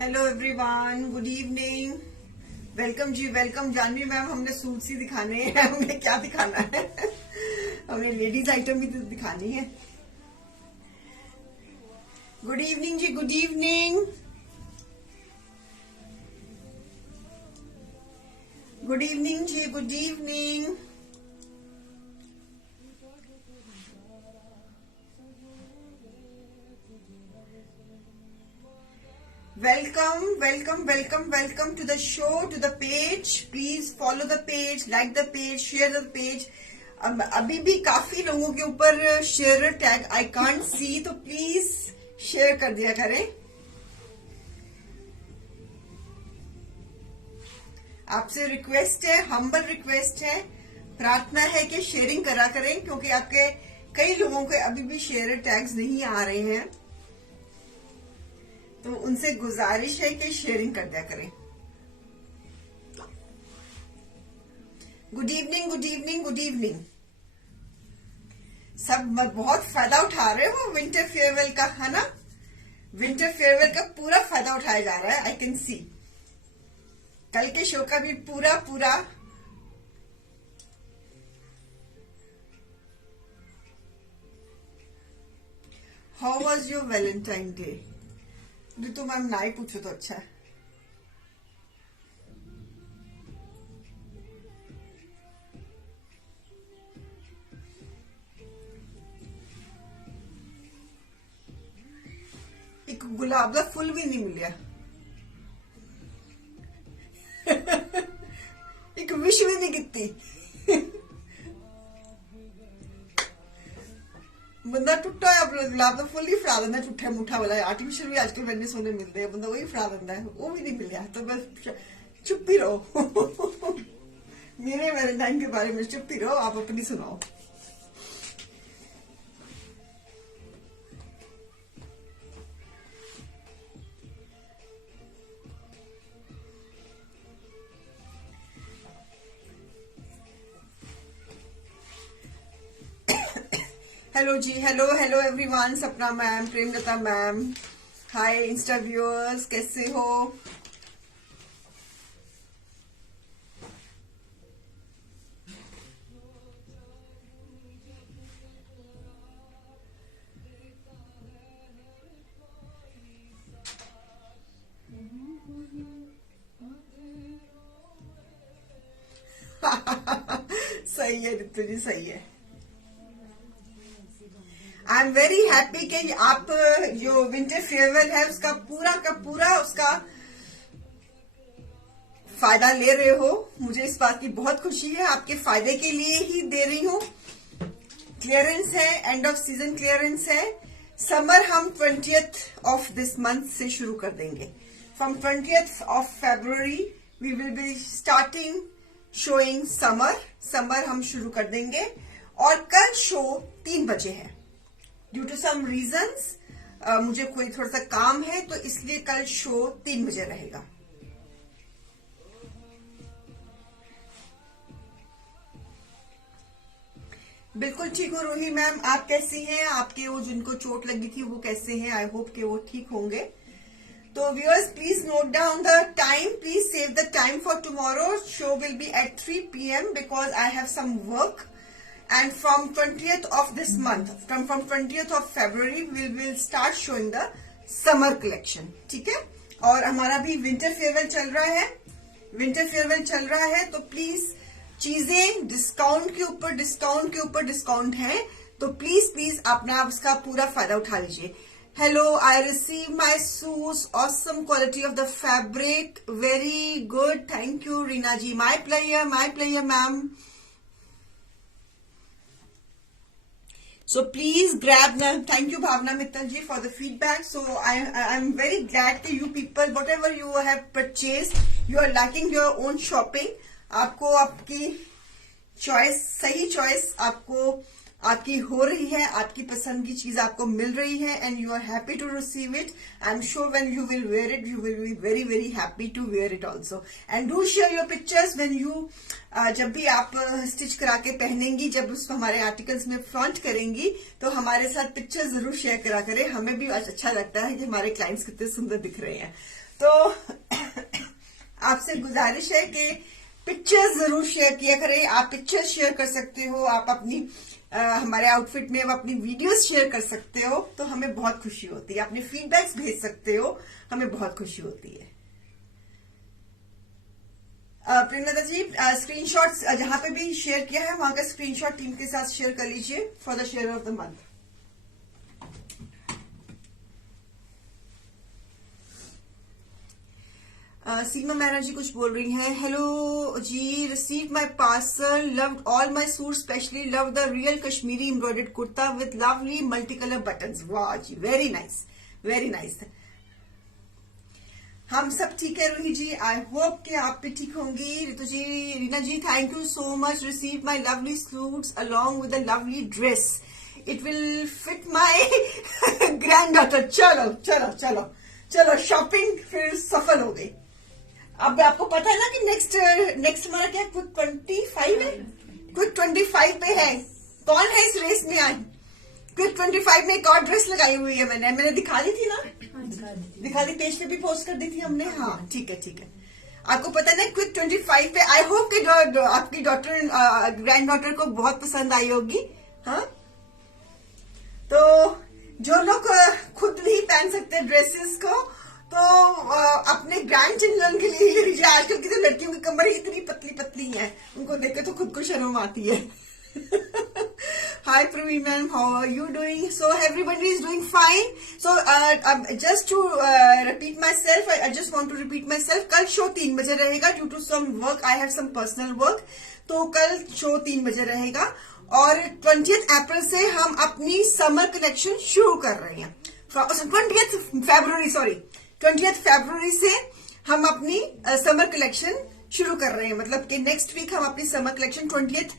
Hello everyone, good evening. Welcome जी, welcome. Janvi ma'am, हमने suit सी दिखाने हैं। हमें क्या दिखाना है? हमें लेडीज आइटम भी तो दिखानी है। गुड इवनिंग जी, गुड इवनिंग। गुड इवनिंग जी, good evening. Welcome, welcome, welcome, welcome to the show, to the page. Please follow the page, like the page, share the page. अभी भी काफी लोगों के ऊपर share tag I can't see, तो please share कर दिया करें। आपसे रिक्वेस्ट है, हम्बल रिक्वेस्ट है, प्रार्थना है कि शेयरिंग करा करें, क्योंकि आपके कई लोगों के अभी भी शेयर टैग्स नहीं आ रहे हैं, तो उनसे गुजारिश है कि शेयरिंग कर दिया करें। Good evening, good evening, good evening. सब बहुत फायदा उठा रहे हो विंटर फेयरवेल का, है ना? विंटर फेयरवेल का पूरा फायदा उठाया जा रहा है, आई कैन सी। कल के शो का भी पूरा पूरा how was your Valentine day? तो मैम ना ही पूछो तो अच्छा है। एक गुलाब का फुल भी नहीं मिलिया। एक विश भी नहीं कीती। बंदा टुट्टा है अपना गुलाब का फुल ही फड़ा देना, झूठा मुठा वाला। आर्टिफिशियल भी आजकल इतने सोने मिलते हैं, बंदा वही फड़ा देता है, वो भी नहीं मिलिया तो बस चुप ही रहो। मेरे वैलेंटाइन के बारे में चुप ही रहो, आप अपनी सुनाओ। हेलो जी, हेलो हेलो एवरीवन। सपना मैम, प्रेमलता मैम, हाय इंस्टा व्यूअर्स, कैसे हो? सही है रितु जी, सही है। आई एम वेरी हैप्पी कि आप जो विंटर फेयरवेल है उसका पूरा का पूरा उसका फायदा ले रहे हो। मुझे इस बात की बहुत खुशी है, आपके फायदे के लिए ही दे रही हूँ। क्लियरेंस है, एंड ऑफ सीजन क्लियरेंस है। समर हम 20th ऑफ दिस मंथ से शुरू कर देंगे। From 20th of February we will be starting showing summer हम शुरू कर देंगे। और कल शो 3 बजे है। ड्यू टू सम रीजंस मुझे कोई थोड़ा सा काम है, तो इसलिए कल शो 3 बजे रहेगा। बिल्कुल ठीक हो रोही मैम, आप कैसी हैं? आपके वो जिनको चोट लगी थी वो कैसे हैं? आई होप कि वो ठीक होंगे। तो viewers, please note down the time, please save the time for tomorrow. Show will be at 3 PM because I have some work. And from 20th of this month, from 20th of February, we will start showing the summer collection. ठीक है? और हमारा भी winter farewell चल रहा है, तो please चीजें डिस्काउंट के ऊपर डिस्काउंट है, तो प्लीज अपना उसका पूरा फायदा उठा लीजिए। Hello, I receive my suits, awesome quality of the fabric, very good, thank you Reena ji. My pleasure ma'am. So please grab them. Thank you Bhavna Mittal ji for the feedback. So I'm very glad that you people, whatever you have purchased, you are liking your own shopping. आपको आपकी choice, सही choice आपको आपकी हो रही है, आपकी पसंद की चीज आपको मिल रही है, and you are happy to receive it. I am sure when you will wear it, you will be very very happy to wear it also. And do share your pictures when you, जब भी आप stitch करा के पहनेंगी, जब उसको हमारे articles में front करेंगी, तो हमारे साथ पिक्चर जरूर शेयर करा करें। हमें भी अच्छा लगता है कि हमारे क्लाइंट्स कितने सुंदर दिख रहे हैं। तो आपसे गुजारिश है कि पिक्चर्स जरूर शेयर किया करें। आप पिक्चर्स शेयर कर सकते हो, आप अपनी हमारे आउटफिट में अपनी वीडियोस शेयर कर सकते हो, तो हमें बहुत खुशी होती है। अपने फीडबैक्स भेज सकते हो, हमें बहुत खुशी होती है। प्रेमलता जी, स्क्रीनशॉट्स जहां पे भी शेयर किया है वहां का स्क्रीनशॉट टीम के साथ शेयर कर लीजिए for the share of the month. Seema Maina ji कुछ बोल रही हैं। हेलो जी, receive my parcel, loved all my suit, specially love the real Kashmiri embroidered kurta with lovely multi colour buttons. वाह जी, वेरी नाइस, वेरी नाइस। हम सब ठीक है रूही जी, आई होप कि आप भी ठीक होंगी। Ritu ji, Reena ji, thank you so much, receive my lovely suits along with a lovely dress, it will fit my granddaughter. चलो चलो चलो चलो, शॉपिंग फिर सफल हो गई। अब आपको पता है ना कि नेक्स्ट हमारा क्या क्विक 25 है, क्विक 25 पे है। कौन है इस रेस में आज? क्विक 25 में एक और ड्रेस लगाई हुई है मैंने दिखा दी थी ना, दिखा दी, पेज पे भी पोस्ट कर दी थी हमने। हाँ ठीक है ठीक है, आपको पता है ना क्विक 25 पे। आई होप कि आपकी डॉटर ग्रैंड डॉटर को बहुत पसंद आई होगी। हाँ, तो जो लोग खुद नहीं पहन सकते ड्रेसेस को, तो अपने ग्रैंड चिल्ड्रन के लिए ले लीजिए। आजकल की तो लड़कियों की कमर इतनी पतली पतली है, उनको देख के तो खुद को शर्म आती है। Hi Praveen ma'am, how are you doing? So everybody is doing fine. So just to repeat myself, I just want to repeat myself. कल शो 3 बजे रहेगा, due to some work, I have some personal work. तो कल show 3 बजे रहेगा और 20th अप्रैल से हम अपनी समर कलेक्शन शुरू कर रहे हैं। 20th फरवरी से हम अपनी समर कलेक्शन शुरू कर रहे हैं। मतलब कि नेक्स्ट वीक हम अपनी समर कलेक्शन 20th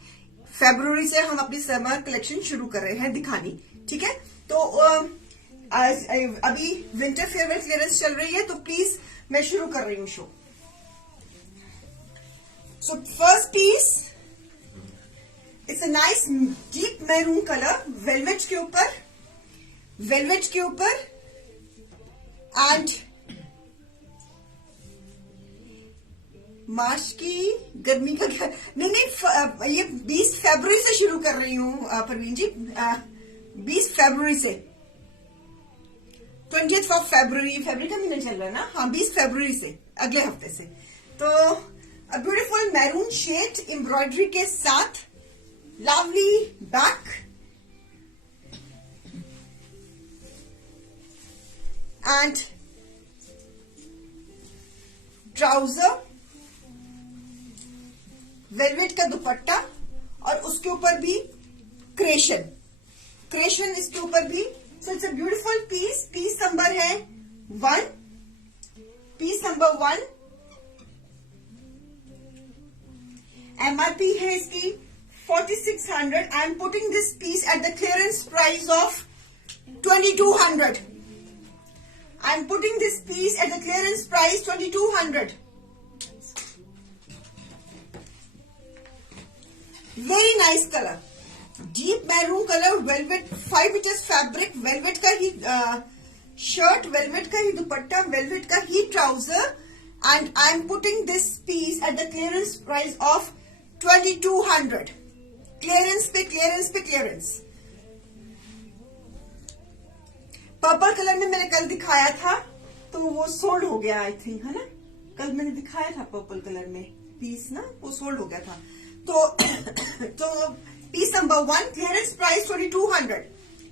फरवरी से हम अपनी समर कलेक्शन शुरू कर रहे हैं दिखानी। ठीक है, तो अभी विंटर फेयरवेल क्लियरेंस चल रही है, तो प्लीज मैं शुरू कर रही हूँ show. So first piece, it's a nice deep maroon colour, velvet के ऊपर एंड मार्च की गर्मी का क्या, नहीं ये 20 फरवरी से शुरू कर रही हूँ परवीन जी, 20 फरवरी से 20th ऑफ फरवरी का महीना चल रहा है ना। हाँ, 20 फरवरी से, अगले हफ्ते से। तो ब्यूटीफुल मैरून शेड एम्ब्रॉयडरी के साथ, lovely back and trouser, velvet का दुपट्टा और उसके ऊपर भी क्रेशन इसके ऊपर भी। So it's a beautiful piece. Piece number है 1, पीस नंबर 1। एमआरपी है इसकी 4600। I am putting this piece at the clearance price of 2200। I am putting this piece at the clearance price 2200। Very nice colour, deep maroon colour, velvet 5 metres fabric, velvet का ही shirt, velvet का ही dupatta, velvet का ही trouser, and I am putting this piece at the clearance price of 2200। Clearance पे clearance पे clearance. Purple colour में मैंने कल दिखाया था, तो वो सोल्ड हो गया आई थिंक, है ना। कल मैंने दिखाया था पर्पल कलर में पीस ना, वो सोल्ड हो गया था। तो piece number 1, clearance price 2200,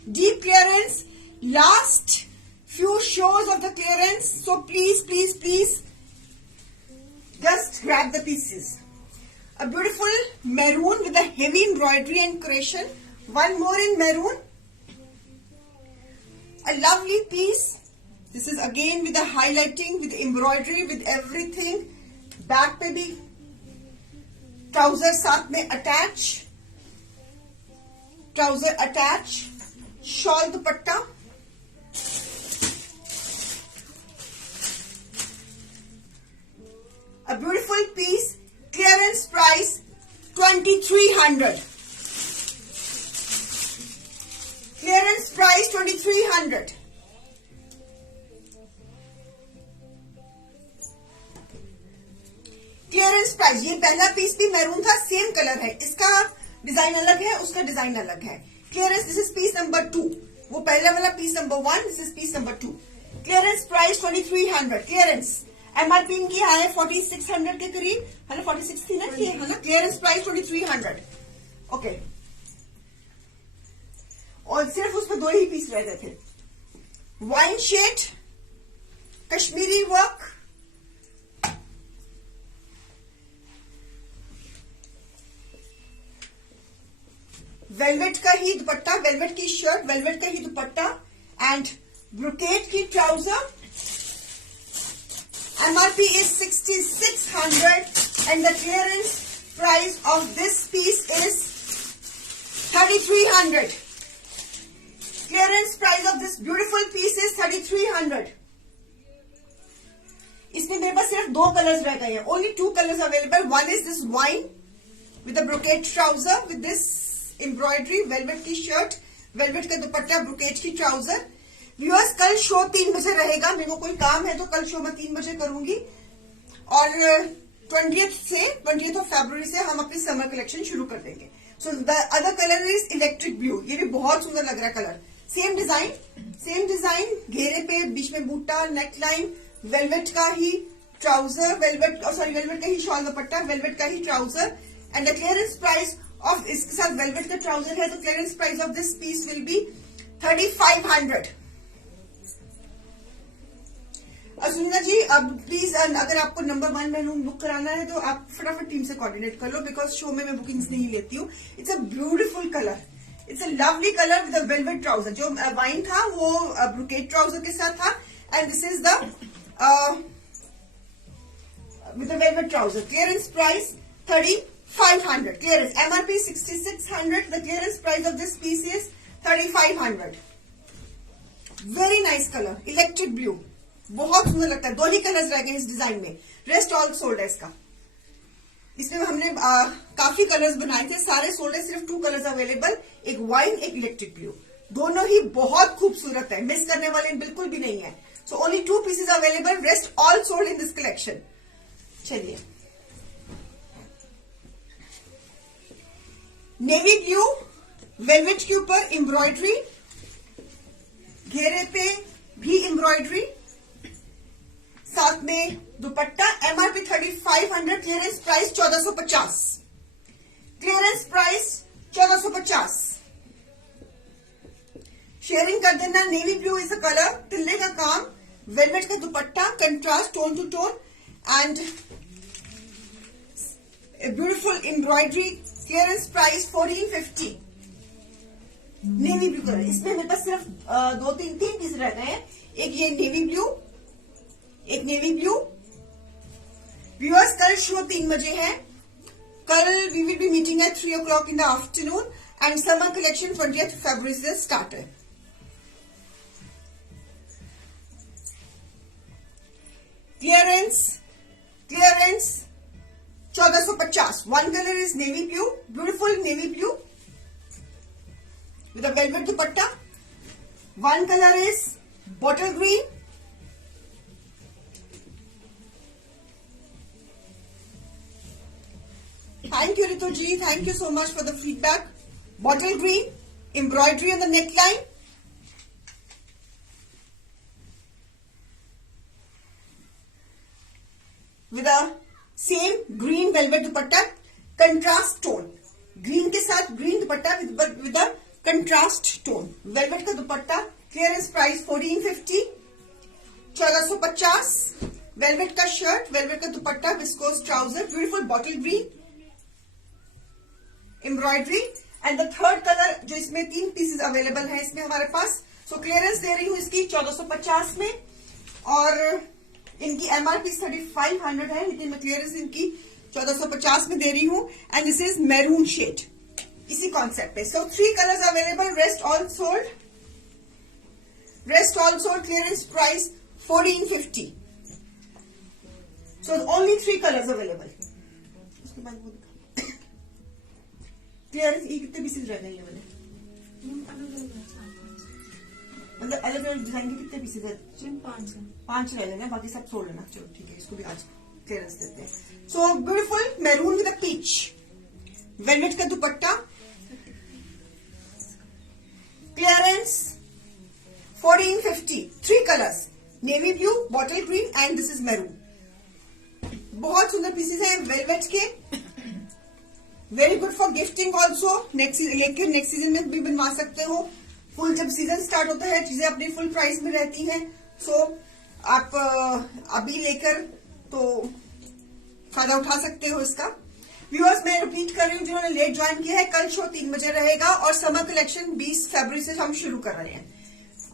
deep clearance, last few shows of the clearance, so please just grab the pieces. A beautiful maroon with a heavy embroidery and creation, one more in maroon, a lovely piece. This is again with the highlighting, with embroidery, with everything. Back पे भी trouser साथ में attach, trouser attach, shawl dupatta, a beautiful piece, clearance price 2300, clearance price 2300. Price, ये पहला piece भी maroon था, same colour है, इसका डिजाइन अलग है, उसका डिजाइन अलग है. Clearance, this is piece number 2. वो पहला वाला piece number 1, this is piece number 2. Clearance price 2300. Clearance MRP इनकी है 4600 के करीब, है ना, 46 थी ना ये, है ना. Clearance price 2300. ओके, और सिर्फ उसमें 2 ही पीस रह गए थे. Wine shade, Kashmiri work, velvet का ही दुपट्टा, वेलवेट की शर्ट, वेलवेट का ही दुपट्टा एंड ब्रोकेट की trouser. MRP is 6600 and the clearance price of this piece is 3300. Clearance price of this beautiful piece is 3300. इसमें मेरे पास सिर्फ 2 कलर्स रह गए हैं. Only 2 colors available. One is this wine with a brocade trouser with this embroidery, velvet की shirt, velvet का दुपट्टा, brocade की trouser. Viewers, कल शो 3 बजे रहेगा. मेरे को कोई काम है तो कल शो मैं 3 बजे करूंगी. और 20th ऑफ फरवरी से हम अपनी समर कलेक्शन शुरू कर देंगे. So the other colour is electric blue. ये भी बहुत सुंदर लग रहा है कलर. सेम डिजाइन, घेरे पे बीच में बूटा, नेक लाइन, वेलवेट का ही ट्राउजर, वेलवेट का ही शॉल दुपट्टा, वेलवेट का ही trouser. And the clearance price of, इसके साथ वेलवेट का ट्राउजर है तो clearance price of this piece will be 3500. Sunita ji, अब प्लीज अगर आपको नंबर 1 बेडरूम बुक कराना है तो आप फटाफट टीम से कोऑर्डिनेट कर लो, बिकॉज शो में मैं बुकिंग्स नहीं लेती हूँ. It's a beautiful colour, it's a lovely colour with a velvet trouser. जो वाइन था वो ब्रोकेड ट्राउजर के साथ था and this is the with the velvet trouser. Clearance price 3500. Clearance MRP 6600. The clearance price of this piece is 3500. Very nice colour, electric blue, बहुत सुंदर लगता है. 2 ही कलर्स रह गए इस डिजाइन में, रेस्ट ऑल सोल्ड है इसका. इसमें हमने काफी कलर्स बनाए थे, सारे सोल्ड है, सिर्फ 2 कलर्स अवेलेबल, एक वाइन, एक इलेक्ट्रिक ब्लू. दोनों ही बहुत खूबसूरत है, मिस करने वाले बिल्कुल भी नहीं है. So only 2 pieces available, rest all sold in this collection. चलिए, नेवी ब्लू, वेलवेट के ऊपर एम्ब्रॉयडरी, घेरे पे भी एम्ब्रॉयडरी, साथ में dupatta. MRP 3500. Clearance price 1450. Clearance price 1450. Sharing कर देना. Navy blue is a colour, तिल्ले का काम, वेलवेट का dupatta, contrast tone to tone and beautiful embroidery. Clearance price 1450. Navy blue colour. इसमें मेरे पास सिर्फ 2-3 पीस रह गए हैं. एक ये नेवी ब्लू, एक नेवी ब्लू. व्यूअर्स, कल शो 3 बजे है. कल we will be meeting at 3 o'clock in the afternoon and summer collection 20th फरवरी से स्टार्ट है. Clearance 1450. 1 colour is navy blue, beautiful navy blue with a velvet dupatta. 1 colour is bottle green, thank you Ritu ji, thank you so much for the feedback. Bottle green, embroidery on the neckline, with a same green velvet dupatta, contrast tone. Green के साथ green dupatta with a contrast tone. Velvet का दुपट्टा. Clearance price 1450. 1450. Velvet का shirt, velvet का दुपट्टा, viscose trouser, beautiful bottle green. Embroidery and the third colour, जो इसमें 3 pieces available है इसमें हमारे पास. सो क्लियरेंस दे रही हूं इसकी 1450 में और इनकी MRP 3500 है, लेकिन मैं क्लियरेंस इनकी 1450 में दे रही हूं. And this is maroon shade, इसी कॉन्सेप्ट पे. So 3 colours available, rest all sold. Clearance price 1450. So only 3 colours available. उसके बाद वो क्लियर. ये कितने पीसेस रह गए ये वाले, मतलब अलग अलग डिजाइन के कितने पीसेस है? 5 रह लेना, बाकी सब छोड़ लेना. चलो ठीक है, इसको भी आज क्लियरेंस देते हैं. So beautiful maroon with peach, velvet का दुपट्टा, clearance 1450, 3 colours, navy blue, bottle green and this is maroon. बहुत सुंदर पीसेस हैं वेलवेट के, very good for gifting also. लेकिन नेक्स्ट सीजन में भी बनवा सकते हो. फुल जब सीजन स्टार्ट होता है चीजें अपनी फुल प्राइस में रहती हैं. सो आप अभी लेकर तो फायदा उठा सकते हो इसका. व्यूअर्स, मैं रिपीट कर रही हूँ, जिन्होंने लेट ज्वाइन किया है, कल शो 3 बजे रहेगा और समर कलेक्शन 20 फरवरी से हम शुरू कर रहे हैं.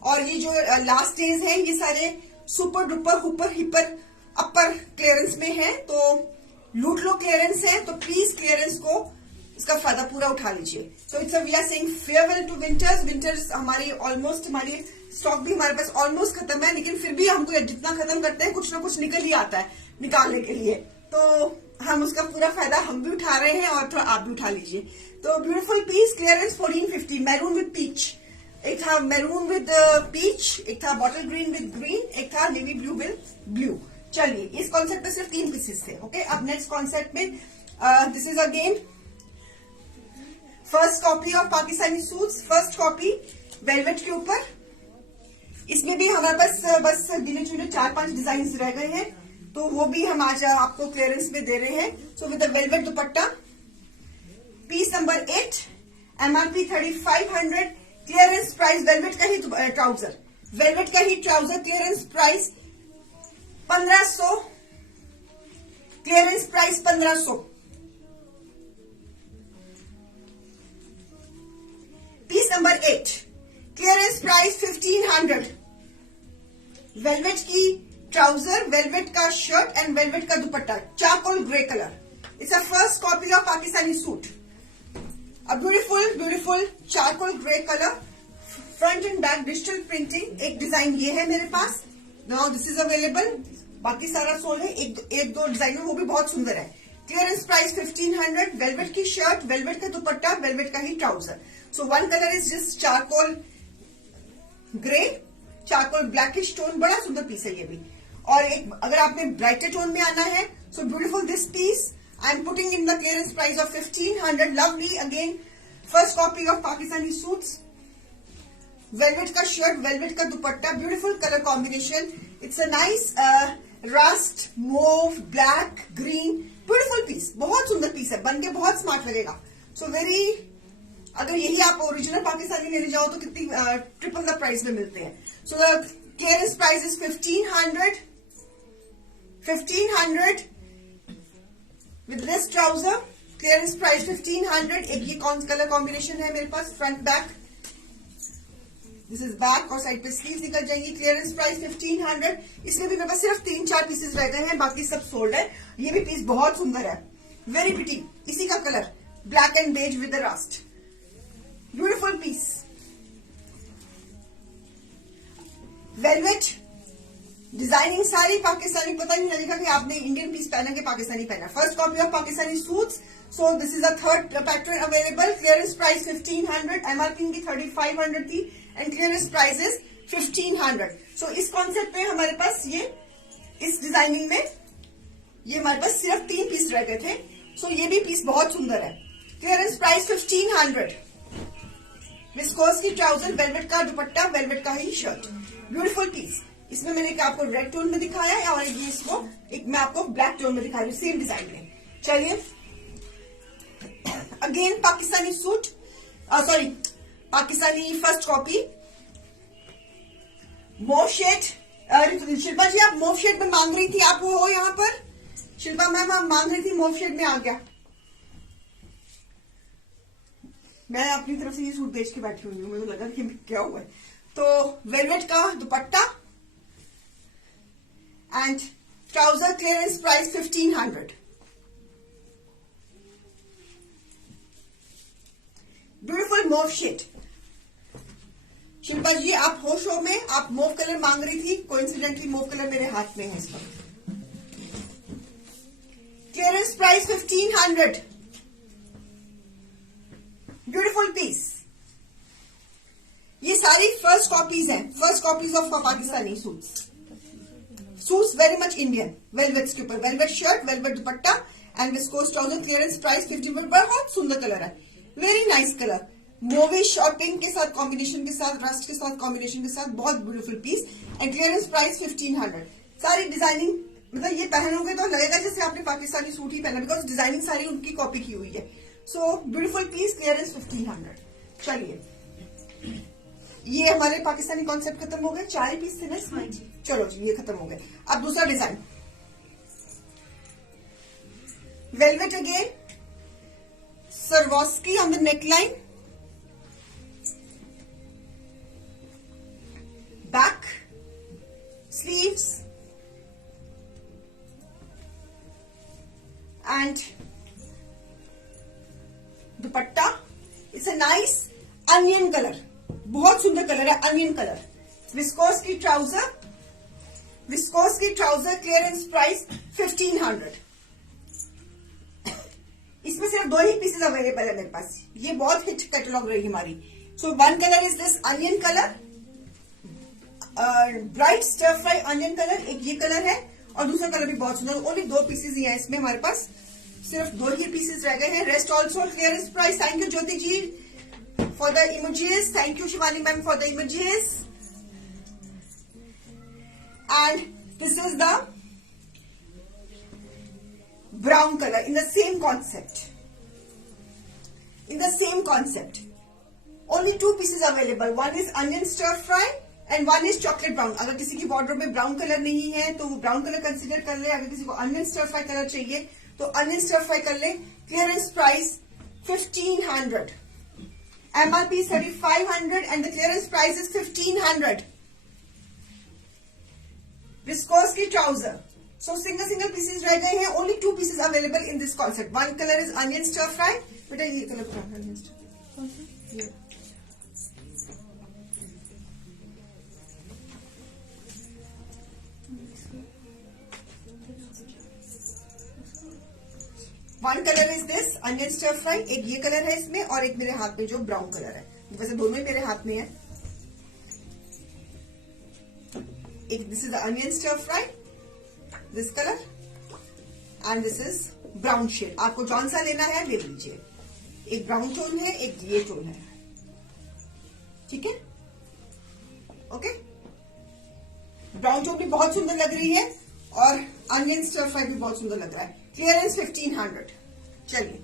और ये जो लास्ट डेज हैं ये सारे सुपर डुपर हुपर हिपर अपर क्लियरेंस में है. तो लूट लो क्लियरेंस है, तो प्लीज क्लियरेंस को इसका फायदा पूरा उठा लीजिए. So it's we are saying farewell to winters. Winters हमारी ऑलमोस्ट, हमारी स्टॉक भी हमारे पास ऑलमोस्ट खत्म है, लेकिन फिर भी हमको जितना खत्म करते हैं कुछ ना कुछ निकल ही आता है निकालने के लिए. तो हम उसका पूरा फायदा हम भी उठा रहे हैं और थोड़ा आप भी उठा लीजिए. तो beautiful piece clearance 1450, maroon with peach. एक था मैरून विद पीच, एक था बॉटल ग्रीन विद ग्रीन, एक था नेवी ब्लू विद ब्लू. चलिए, इस कॉन्सेप्ट में सिर्फ 3 पीसेस थे. ओके, अब नेक्स्ट कॉन्सेप्ट में this is again first copy of Pakistani suits, first copy velvet के ऊपर. इसमें भी हमारे पास बस गिने चुने 4-5 डिजाइन रह गए हैं, तो वो भी हम आज आपको क्लियरेंस में दे रहे हैं. So with the velvet dupatta, piece number 8, MRP 3500, clearance price velvet का ही ट्राउजर, वेलवेट का ही trouser, clearance price 1500, clearance price 1500. Piece number 8, clearance price 1500, velvet की ट्राउजर, वेलवेट का शर्ट एंड वेलवेट का dupatta, charcoal grey colour. It's a first copy of Pakistani suit. A beautiful beautiful charcoal grey colour, front and back digital printing. एक design ये है मेरे पास, now this is available. बाकी सारा soul है, एक दो डिजाइन है, वो भी बहुत सुंदर है. क्लियरेंस प्राइस 1500, वेलवेट की शर्ट, वेलवेट का दुपट्टा, वेलवेट का ही trouser. So one colour is just charcoal grey, charcoal blackish tone, बड़ा सुंदर पीस है ये भी. और एक अगर आपने ब्राइटर टोन में आना है, so beautiful this piece I am putting in the clearance price of 1500. Lovely again first copy of Pakistani suits, velvet का शर्ट, वेलवेट का dupatta, beautiful colour combination. It's a nice rust, mauve, black, green, beautiful piece, बहुत सुंदर piece है, बनके बहुत smart लगेगा. So very, अगर यही आप ओरिजिनल पाकिस्तानी लेने जाओ तो कितनी ट्रिपल द प्राइस में मिलते हैं. So the clearance price is 1500 with this trouser, clearance price 1500. एक ये कौन कलर कॉम्बिनेशन है मेरे पास, front back, this is back और साइड पे स्लीव निकल जाएंगी. Clearance price 1500. इसमें भी मेरे पास सिर्फ 3-4 पीसेस रह गए हैं, बाकी सब सोल्ड है. ये भी पीस बहुत सुंदर है, वेरी प्रिटी. इसी का colour black and beige with the rust, beautiful piece. Velvet designing सारी पाकिस्तानी, पता नहीं लगेगा कि आपने इंडियन पीस पहना कि पाकिस्तानी पहना. First copy of Pakistani suits. So this is a third pattern available. Clearance price 1500, MRP की 3500 थी एंड क्लियरेंस प्राइस इज 1500. सो इस कॉन्सेप्ट में हमारे पास ये, इस डिजाइनिंग में ये हमारे पास सिर्फ 3 पीस रह गए थे. सो ये भी पीस बहुत सुंदर है. क्लियरेंस प्राइस 1500, विस्कोस की ट्राउजर, वेलवेट का दुपट्टा, वेलवेट का ही शर्ट, ब्यूटीफुल पीस. इसमें मैंने आपको रेड टोन में दिखाया है और ये इसको एक मैं आपको ब्लैक टोन में दिखा रही हूँ, सेम डिजाइन में. चलिए, again Pakistani suit, sorry Pakistani first copy, mauve shade. Shilpa ji आप मोव शेड में मांग रही थी, आप हो यहाँ पर? शिल्पा मैम आप मांग रही थी, मोव शेड में आ गया. मैं अपनी तरफ से ये सूट बेच के बैठी हुई हूँ, मुझे लगा कि क्या हुआ है. तो वेलवेट का dupatta and trouser, clearance price 1500. Beautiful mauve shade. Shilpa ji आप हो शो में, आप मोव कलर मांग रही थी, कोइंसिडेंटली मोव कलर मेरे हाथ में है इस वक्त. Clearance price 1500, beautiful piece. ये सारी फर्स्ट कॉपीज हैं, first copies of Pakistani suits. Suits very much Indian, velvet के ऊपर, velvet shirt, velvet dupatta and viscose trouser, clearance price 15। बहुत सुंदर कलर है, वेरी नाइस कलर, मोविश और पिंक के साथ कॉम्बिनेशन के साथ, रस्ट के साथ कॉम्बिनेशन के साथ, बहुत beautiful piece and clearance price 1500। सारी डिजाइनिंग, मतलब ये पहनोगे तो लगेगा जैसे आपने पाकिस्तानी सूट ही पहना, बिकॉज डिजाइनिंग सारी उनकी कॉपी की हुई है। So beautiful piece, clearance 1500। चलिए, ये हमारे पाकिस्तानी कॉन्सेप्ट खत्म हो गए, 4 ही पीस थे ना इसमें। चलो जी, ये खत्म हो गए। अब दूसरा design, velvet again, Swarovski on the neckline, back sleeves and dupatta. It's a nice onion colour, बहुत सुंदर कलर है, अनियन कलर। विस्कोस की ट्राउजर, विस्कोस की ट्राउजर, क्लियरेंस प्राइस 1500। इसमें सिर्फ 2 ही पीसेस अवेलेबल है मेरे पास, ये बहुत हिट कैटलॉग रही हमारी। So one colour is this onion colour, bright stir fry onion colour, एक ये कलर है और दूसरा कलर भी बहुत सुंदर। ओनली 2 पीसेस ही है इसमें हमारे पास, सिर्फ 2 ही पीसेस रह गए हैं। Rest also clearance price. Thank you Jyoti ji for the images, thank you Shivani ma'am for the images, and this is the brown color in the same concept, only 2 pieces available, one is onion stir fry and one is chocolate brown। अगर किसी की wardrobe में brown colour नहीं है तो वो brown colour consider कर ले, अगर किसी को अनियन स्टर फ्राई कलर चाहिए तो अनियन स्टर फ्राई कर ले। Clearance price 1500, MRP is 3500 and the clearance price is 1500। Viscose की trouser, so single pieces रह गए हैं, only 2 pieces available in this concept। One color is onion stir fry, बेटा ये कलर कौन है? onion stir कौन सा? ये one colour is this onion stir fry, एक ये कलर है इसमें और एक मेरे हाथ में जो ब्राउन कलर है, वैसे दोनों ही मेरे हाथ में है। एक this is onion stir fry, this colour and this is brown shade. आपको जौन सा लेना है ले लीजिए, एक ब्राउन टोन है, एक ये टोन है, ठीक है, ओके। ब्राउन टोन भी बहुत सुंदर लग रही है और अनियन स्टर फ्राई भी बहुत सुंदर लग रहा है। क्लियरेंस 1500। चलिए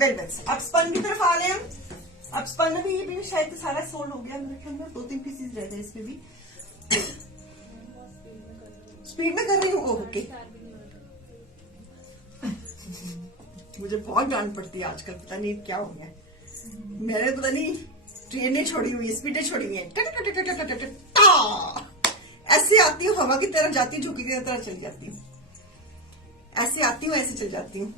वेलवेट्स, अब स्पन की तरफ आ रहे हैं हम। अब स्पन में ये भी शायद सारा सोल्ड हो गया मेरे ख्याल में, 2-3 पीसेस रह गए इसमें भी। स्पीड में कर रही हूँ, ओके। मुझे बहुत डांट पड़ती है आजकल, पता नहीं क्या हो गया, मैंने पता नहीं ट्रेनें छोड़ी हुई है, स्पीडें छोड़ी हुई है। ऐसे आती हूँ, हवा की तरह जाती हूँ, झुकी की तरह चली जाती हूँ, ऐसे आती हूँ ऐसे चल जाती हूँ।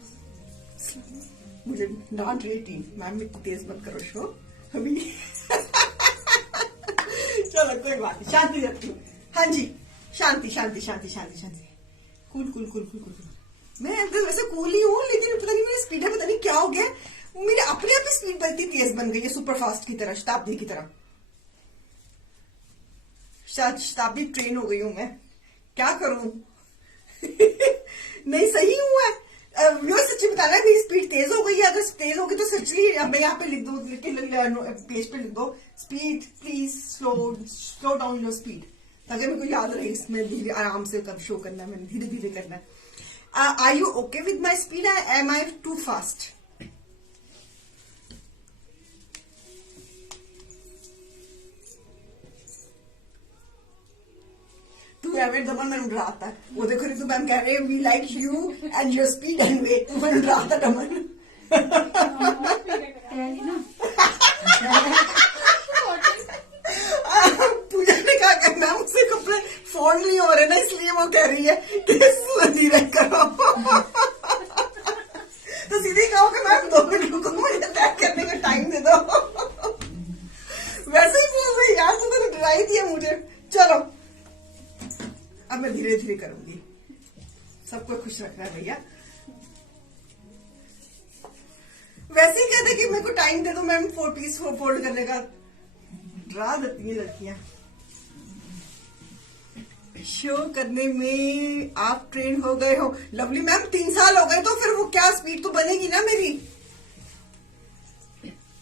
मुझे डांट रही थी मैम, इतनी तेज मत करो शो अभी। चलो कोई बात नहीं, शांति रखती हूँ। हाँ जी, शांति शांति शांति शांति शांति, cool cool cool cool cool. मैं अंदर वैसे कूल ही हूँ, लेकिन पता नहीं मेरी स्पीड है, पता नहीं क्या हो गया, मेरे अपने आप ही स्पीड बढ़ती तेज बन गई है, सुपर फास्ट की तरह, शताब्दी की तरह। शताब्दी ट्रेन हो गई हूँ मैं, क्या करूं। नहीं सही हुआ है, सच्ची बताना, मेरी स्पीड तेज हो गई है। अगर तेज होगी तो सच्ची मैं यहाँ पे लिख दो, पेज पे लिख दो, speed please slow down your speed, ताकि मेरे को याद रहे इसमें धीरे आराम से कब शो करना है, मैंने धीरे धीरे करना है। Are you okay with my speed? Am I too fast? Average दमन मैंने डराता है, वो देखो रितु मैम कह रहे हैं we like you and your speed and wait, मैंने डराता दमन। पूजा ने कहा कि मैम उससे कपड़े फोन नहीं हो रहे ना, इसलिए वो कह रही है कि धीरे करो। तो सीधे कहो कि मैम 2 मिनट रुको, मुझे पैक करने का टाइम दे दो। वैसे ही बोल रही यार, तुमने डराई थी मुझे। चलो अब मैं धीरे धीरे करूंगी, सबको खुश रखना है भैया। वैसे ही कहते कि मेरे को टाइम दे दो मैम 4 पीस फोल्ड करने का, डरा देती है लड़कियां। शो करने में आप ट्रेन हो गए हो। लवली मैम 3 साल हो गए तो फिर वो क्या स्पीड तो बनेगी ना मेरी।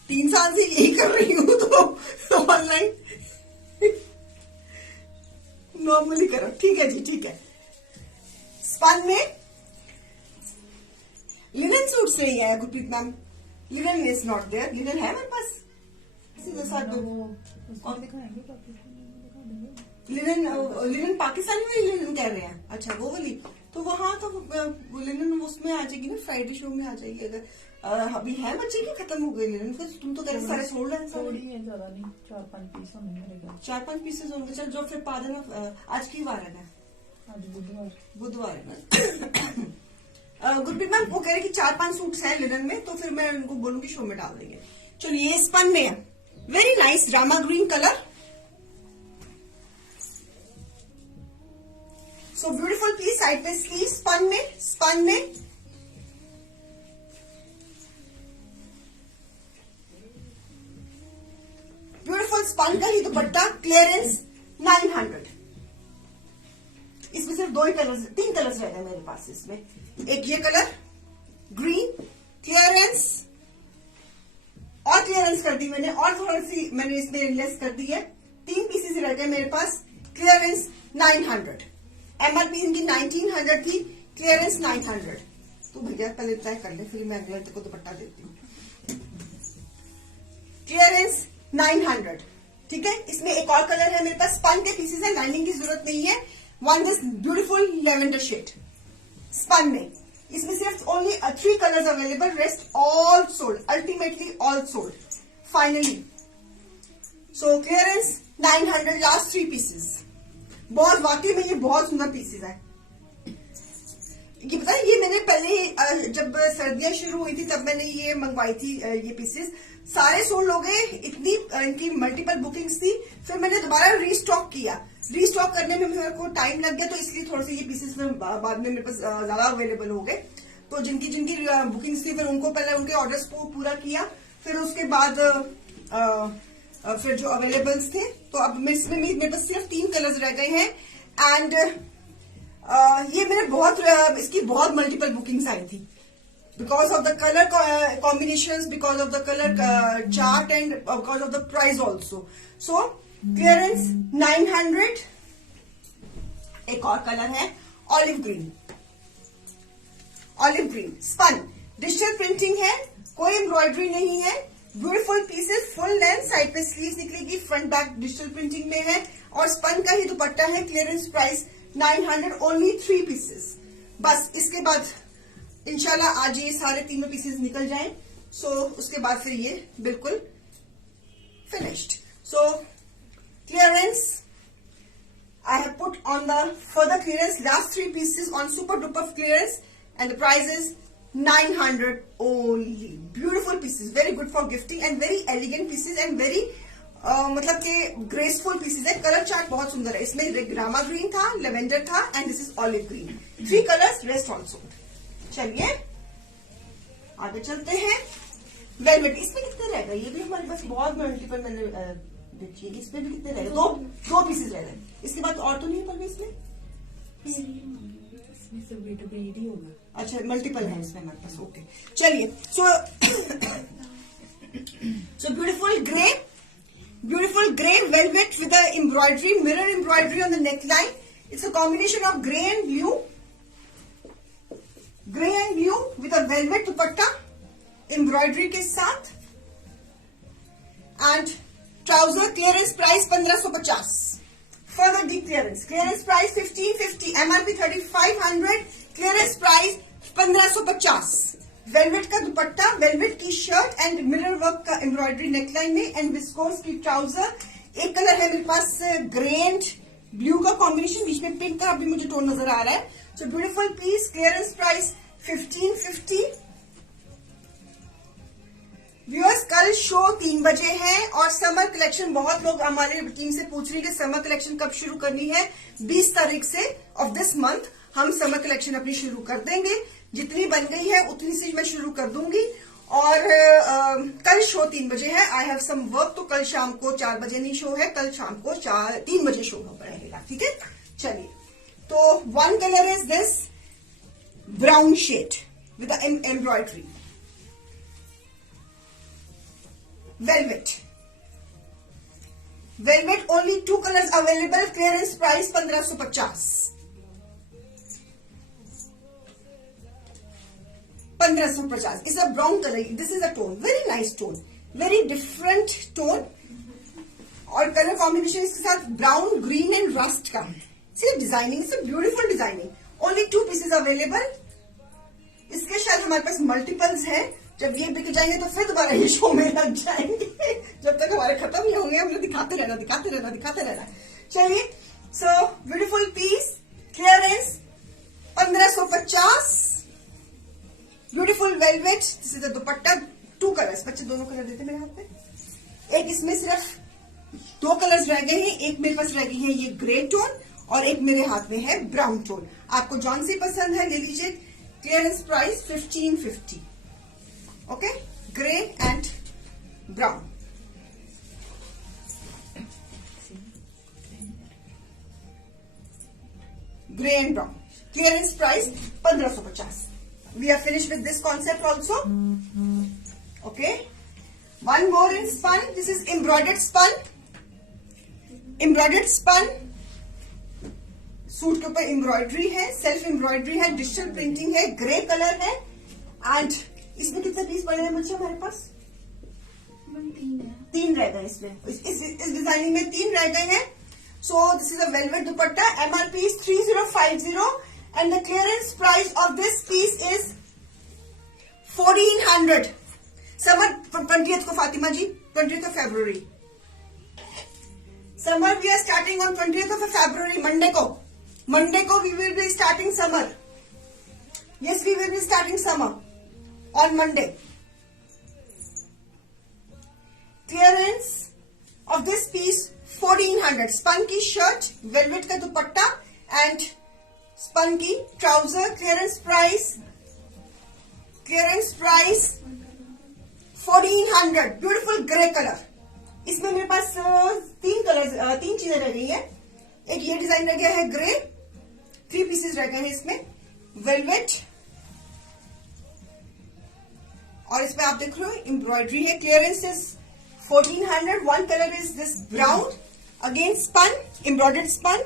3 साल से यही कर रही हूँ तो ऑनलाइन नॉर्मली करो। ठीक है जी, ठीक है। स्पन में लिनन सूट्स नहीं है Gurpreet ma'am, linen is not there. Linen है मेरे पास लिनन, लिनन पाकिस्तानी वाली लिनन कह रहे हैं। अच्छा वो वाली, तो वहां तो लिनन उसमें आ जाएगी ना, फ्राइडे शो में आ जाएगी। अगर अभी है बच्चे की खत्म हो गई लिनन, फिर तुम तो कह रहे सारे सोल्ड हैं। थोड़ी है, ज्यादा नहीं, 4-5 पीस होंगे मेरे ख्याल। 4-5 पीसेज होंगे। चल जो फिर पा देना। आज की वार है ना, आज बुधवार है ना। गुरप्रीत मैम वो कह रहे कि 4-5 सूट्स हैं लिनन में, तो फिर मैं उनको बोलूंगी शो में डाल देंगे। चलिए ये स्पन में है, very nice Rama green colour, so beautiful piece. Side पे स्लीव स्पन में ब्यूटीफुल स्पन का ही दुपट्टा, क्लियरेंस 900। इसमें सिर्फ 3 कलर्स रह गए मेरे पास। इसमें एक ये कलर ग्रीन, क्लियरेंस और क्लियरेंस कर दी मैंने, और थोड़ी सी मैंने इसमें लेस कर दी है। 3 पीसेस रह गए मेरे पास, क्लियरेंस 900। एमआरपी इनकी 1900 थी, क्लियरेंस 900। तो भैया पहले तय कर ले, फिर मैं अगले को दुपट्टा देती हूँ। क्लियरेंस 900, ठीक है। इसमें एक और कलर है मेरे पास, स्पन के पीसेस है, लाइनिंग की जरूरत नहीं है। One this beautiful lavender shade spun में। इसमें सिर्फ only 3 colours available, rest all sold, ultimately all sold finally. So clearance 900, last 3 pieces. बहुत वाकई में ये बहुत सुंदर पीसेस है। ये पता है, ये मैंने पहले जब सर्दियां शुरू हुई थी तब मैंने ये मंगवाई थी। ये पीसेस सारे सोल्ड हो गए, इतनी इनकी मल्टीपल बुकिंग्स थी। फिर मैंने दोबारा रीस्टॉक किया। रीस्टॉक करने में मेरे को टाइम लग गया, तो इसलिए थोड़े से ये पीसेस बाद में मेरे पास ज्यादा अवेलेबल हो गए। तो जिनकी बुकिंग्स थी फिर उनको पहले उनके ऑर्डर्स को पूरा किया, फिर उसके बाद फिर जो अवेलेबल्स थे, तो अब इसमें मेरे पास सिर्फ 3 कलर्स रह गए हैं। एंड ये मेरे इसकी बहुत मल्टीपल बुकिंग्स आई थी, because of the colour combinations, because of the colour chart and because of the price also. So clearance 900। एक और कलर है olive green, olive green spun, digital printing है, कोई एम्ब्रॉयडरी नहीं है। Beautiful pieces, full length, side पे sleeves निकलेगी, front back digital printing में है, और स्पन का ही दुपट्टा है। Clearance price 900, only 3 pieces. बस इसके बाद इंशाल्लाह आज ये सारे तीनों पीसेस निकल जाएं, सो उसके बाद फिर ये बिल्कुल finished. So clearance I have put on the further clearance last 3 pieces on super duper clearance, and the price is 900 only. Beautiful pieces, very good for gifting and very elegant pieces and very मतलब के graceful pieces है। Colour chart बहुत सुंदर है। इसमें Rama green था, lavender था, and this is olive green. 3 colours, rest also. चलिए आगे चलते हैं। वेलवेट, इसमें कितने रह गए? ये भी हमारे पास बहुत मल्टीपल मैंने देखिए, इसमें भी कितने रह गए? 2 पीसेस रह गए। इसके बाद और तो नहीं पर इसमें होगा। अच्छा, मल्टीपल है इसमें हमारे पास। ओके चलिए। सो beautiful grey velvet with the embroidery, mirror embroidery on the neckline. It's a combination of grey and blue with a velvet dupatta embroidery के साथ, and trouser clearance price 1550. Further deep clearance price 1550, MRP 3500, clearance price 1550। Velvet का dupatta, velvet की shirt and mirror work का embroidery neckline में, and viscous की trouser. एक colour है मेरे पास ग्रे एंड ब्लू का कॉम्बिनेशन, बीच में पिंक का अभी मुझे टोन नजर आ रहा है। So beautiful piece, clearance price 1550। Viewers, कल शो 3 बजे है, और समर कलेक्शन बहुत लोग हमारे टीम से पूछ रही है कि समर कलेक्शन कब शुरू करनी है। 20 तारीख से ऑफ दिस मंथ हम समर कलेक्शन अपनी शुरू कर देंगे। जितनी बन गई है उतनी सी मैं शुरू कर दूंगी। और कल शो 3 बजे है। आई हैव सम वर्क, तो कल शाम को 4 बजे नहीं शो है, कल शाम को 3 बजे शो रहेगा। ठीक है, चलिए, तो one colour is this brown shade with embroidery, velvet, velvet only 2 colours available, clearance price 1550, 1550 is a brown color. This is a tone, very nice tone, very different tone. और कलर कॉम्बिनेशन इसके साथ brown, green and rust का. सिर्फ designing, सिर्फ beautiful designing. Only 2 pieces available. इसके शायद हमारे पास multiples है. जब ये बिक जाएंगे तो फिर दोबारा ये शो में लग जाएंगे. जब तक हमारे खत्म नहीं होंगे हम लोग दिखाते रहना, दिखाते रहना, दिखाते रहना. चलिए, so beautiful piece, clearance 1550. Beautiful velvet. This is the dupatta. 2 colours, बच्चे दोनों कलर देते मेरे हाथ में. एक इसमें सिर्फ 2 कलर्स रह गए हैं. एक मेरे पास रह गई है ये ग्रे टोन और एक मेरे हाथ में है ब्राउन टोन. आपको जौन सी पसंद है ले लीजिए. Clearance price 1550. Okay, grey and brown. Grey and brown. Clearance price 1550. We are finished with this concept also. Okay. One more in spun. This is embroidered spun. Embroidered spun. Suit के ऊपर embroidery है, self embroidery है, digital printing है, grey colour है. And इसमें कितने piece पड़े हैं बच्चे हमारे पास? 3 रह गए इसमें. इस डिजाइनिंग में 3 रह गए हैं. सो this is a velvet dupatta. MRP is 3050. And the clearance price of this piece is 1400. Summer 20th को फातिमा जी, 20th of February. Summer we are starting on 20th of February, Monday को. Monday को we will be starting summer. Yes, we will be starting summer on Monday. Clearance of this piece 1400. Spun की shirt, velvet का दुपट्टा and spun की trouser. Clearance price 1400. Beautiful grey colour. इसमें मेरे पास 3 चीजें रह गई है. एक ये डिजाइन रह गया है ग्रे. 3 पीसेस रह गए हैं इसमें. वेलवेट और इसमें आप देख रहे हो एम्ब्रॉयडरी है. Clearance is 1400. One colour is this brown. Again spun, embroidered spun.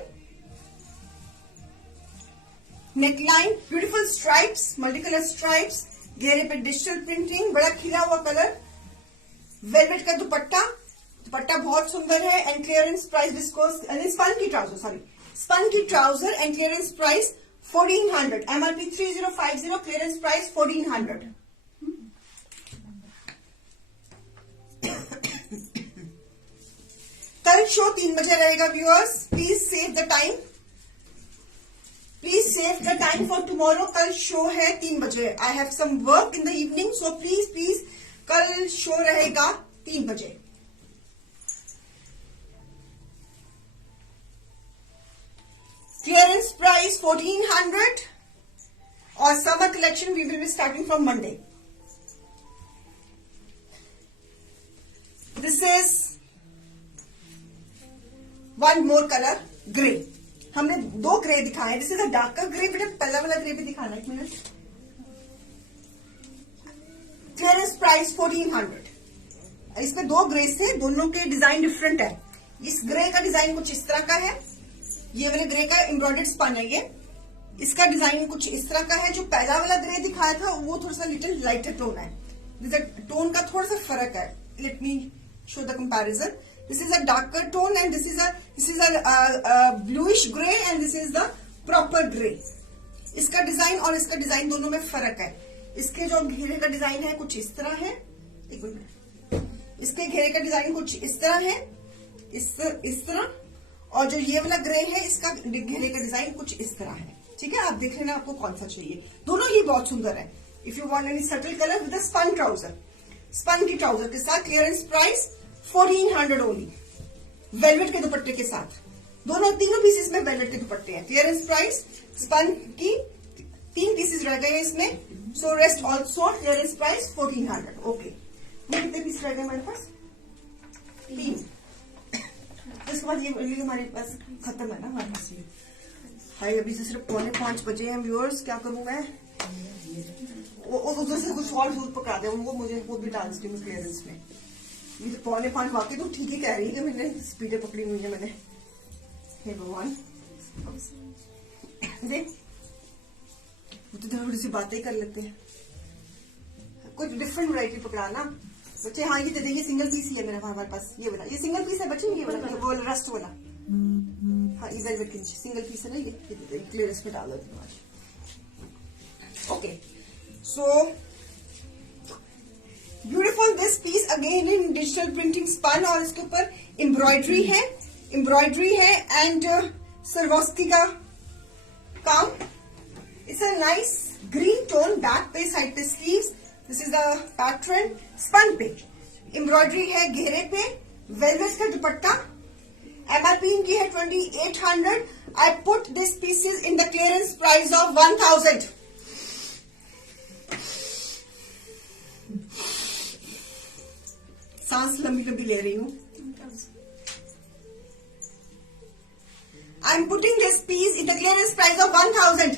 Neckline, beautiful stripes, multi colour stripes. घेरे पे डिजिटल प्रिंटिंग, बड़ा खिला हुआ कलर. वेलवेट का दुपट्टा. दुपट्टा बहुत सुंदर है. एंड क्लियरेंस प्राइस डिस्कोस स्पन की ट्राउजर, सॉरी, स्पन की trouser. And clearance price 1400. MRP 3050. Clearance price 1400. कल शो 3 बजे रहेगा viewers. Please save the time. Please save the time for tomorrow. कल शो है 3 बजे. I have some work in the evening, so please कल show रहेगा 3 बजे. क्लियरेंस प्राइस 1400 और summer collection we will be starting from Monday. This is one more colour, grey. हमने 2 grey दिखाए हैं. This is a darker grey. बेटा पहला वाला ग्रे भी दिखाना 1 मिनट. Clearance price 1400. इसमें 2 ग्रे से दोनों के डिजाइन डिफरेंट है. इस ग्रे का डिजाइन कुछ इस तरह का है. ये वाले ग्रे का एम्ब्रॉयडर्ड स्पन है ये. इसका डिजाइन कुछ इस तरह का है. जो पहला वाला ग्रे दिखाया था वो थोड़ा सा लिटिल लाइटर टोन है. टोन का थोड़ा सा फर्क है. Let me show the comparison. This is a darker tone and this is a bluish gray and this is the proper gray. इसका डिजाइन और इसका डिजाइन दोनों में फर्क है. इसके जो घेरे का डिजाइन है कुछ इस तरह है. एक मिनट. इसके घेरे का डिजाइन कुछ इस तरह है, इस तरह. और जो ये वाला ग्रे है इसका घेरे का डिजाइन कुछ इस तरह है. ठीक है, आप देख लेना आपको कौन सा चाहिए. दोनों ही बहुत सुंदर है. If you want any subtle colour with spun trouser, spun की ट्राउजर के साथ. Clearance price 1400 only. वेलवेट के दुपट्टे के साथ. तीनों पीसेस में वेलवेट के दुपट्टे हैं. क्लियरेंस प्राइस स्पन की 3 पीसेस रह गए हैं इसमें. So rest also. Clearance price 1400. Okay, ये कितने पीस रह गए हमारे पास? 3. इसके बाद ये हमारे पास खत्म है ना हमारे पास. ये भाई अभी से सिर्फ 4:45 बजे हैं व्यूअर्स, क्या करूं मैं? वो उधर से कुछ और दूध पका दे, वो मुझे वो भी डाल दी क्लियरेंस में। ये तो 4:45 वाकई तो ठीक ही कह रही है, मैंने स्पीडें पकड़ी हुई है मैंने। हे भगवान, देख वो तो थोड़ी सी बातें कर लेते हैं, कुछ डिफरेंट वैरायटी पकड़ाना बच्चे। हाँ ये दे देंगे, सिंगल पीस ही है मेरा हमारे पास, ये वाला, ये सिंगल पीस है बच्चे, ये वाला, वो रस्ट वाला। हाँ ये वेलवेट की सिंगल पीस है ना, ये क्लियरेंस में डाल दो। Okay, so beautiful this piece again in digital printing spun, और इसके ऊपर एम्ब्रॉयडरी है एंड सरवस्ती का काम। It's a nice green tone, back पे, साइड पे sleeves. This is the pattern, spun पे एम्ब्रॉयडरी है, घेरे पे वेलवेट का दुपट्टा। एमआरपी इनकी है 2800। I put this pieces in the clearance price of 1000। सांस लंबी लंबी ले रही हूं। I am putting this piece in the clearance price of 1000।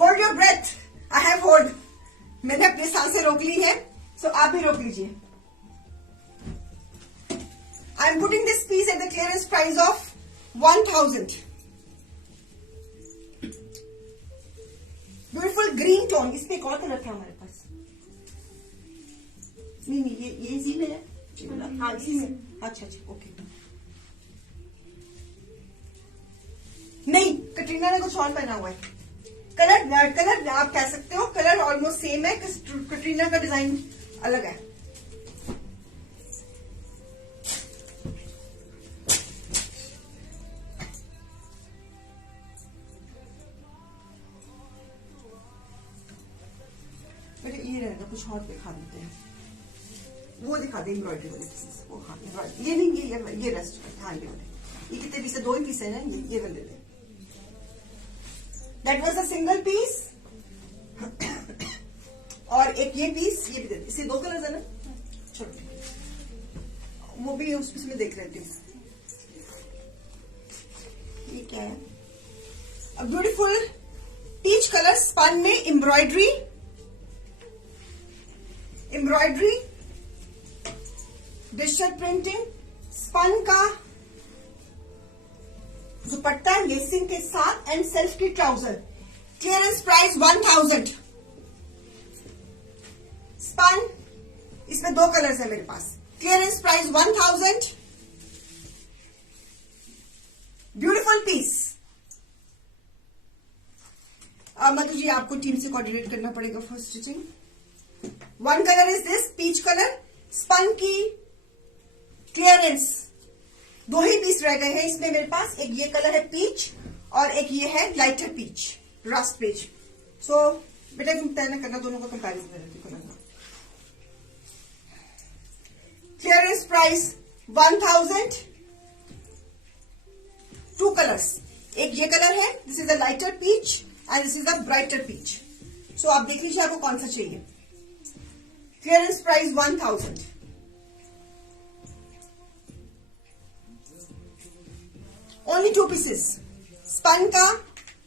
Hold your breath, I have hold. मैंने अपनी सांसें रोक ली है, सो आप भी रोक लीजिए। I am putting this piece at the clearance price of 1000। Beautiful green tone, इसमें एक और कलर था हमारे पास। नहीं ये इसी में है। हाँ इसी में, अच्छा ओके। नहीं, कटरीना ने कुछ और पहना हुआ है। कलर आप कह सकते हो, कलर ऑलमोस्ट सेम है, कटरीना का डिजाइन अलग है। बेटे ये रहेगा, कुछ और दिखा देते हैं, वो दिखा दे एम्ब्रॉयडरी वाले पीसेस। वो हाँ ये नहीं, ये रेस्ट। हाँ ये कितने पीस है? 2 ही पीस है ना, ये वाले ले। That was a single piece. और एक ये पीस, ये भी दे दे। इसे 2 कलर है ना, चलो वो भी उस पीस में देख लेते हैं। ये क्या है? A beautiful peach colour spun में एम्ब्रॉयडरी डिजिटल प्रिंटिंग, स्पन का दुपट्टा लेसिंग के साथ एंड सेल्फ की ट्राउजर। Clearance price 1000। स्पन, इसमें 2 कलर्स है मेरे पास। Clearance price 1000। Beautiful piece. Madhu ji आपको टीम से कोऑर्डिनेट करना पड़ेगा for stitching. 1 colour is this peach colour, spun की क्लियरेंस। 2 ही पीस रह गए हैं इसमें मेरे पास। एक ये कलर है पीच और एक ये है लाइटर पीच, रस्ट पीच। सो बेटा तुम तय न करना, दोनों का कंपैरिजन रहती कलर का। Clearance price 1000। 2 कलर्स, एक ये कलर है, this is a lighter peach and this is a brighter peach. So आप देख लीजिए आपको कौन सा चाहिए। Clearance price 1000। Only 2 pieces. Spun का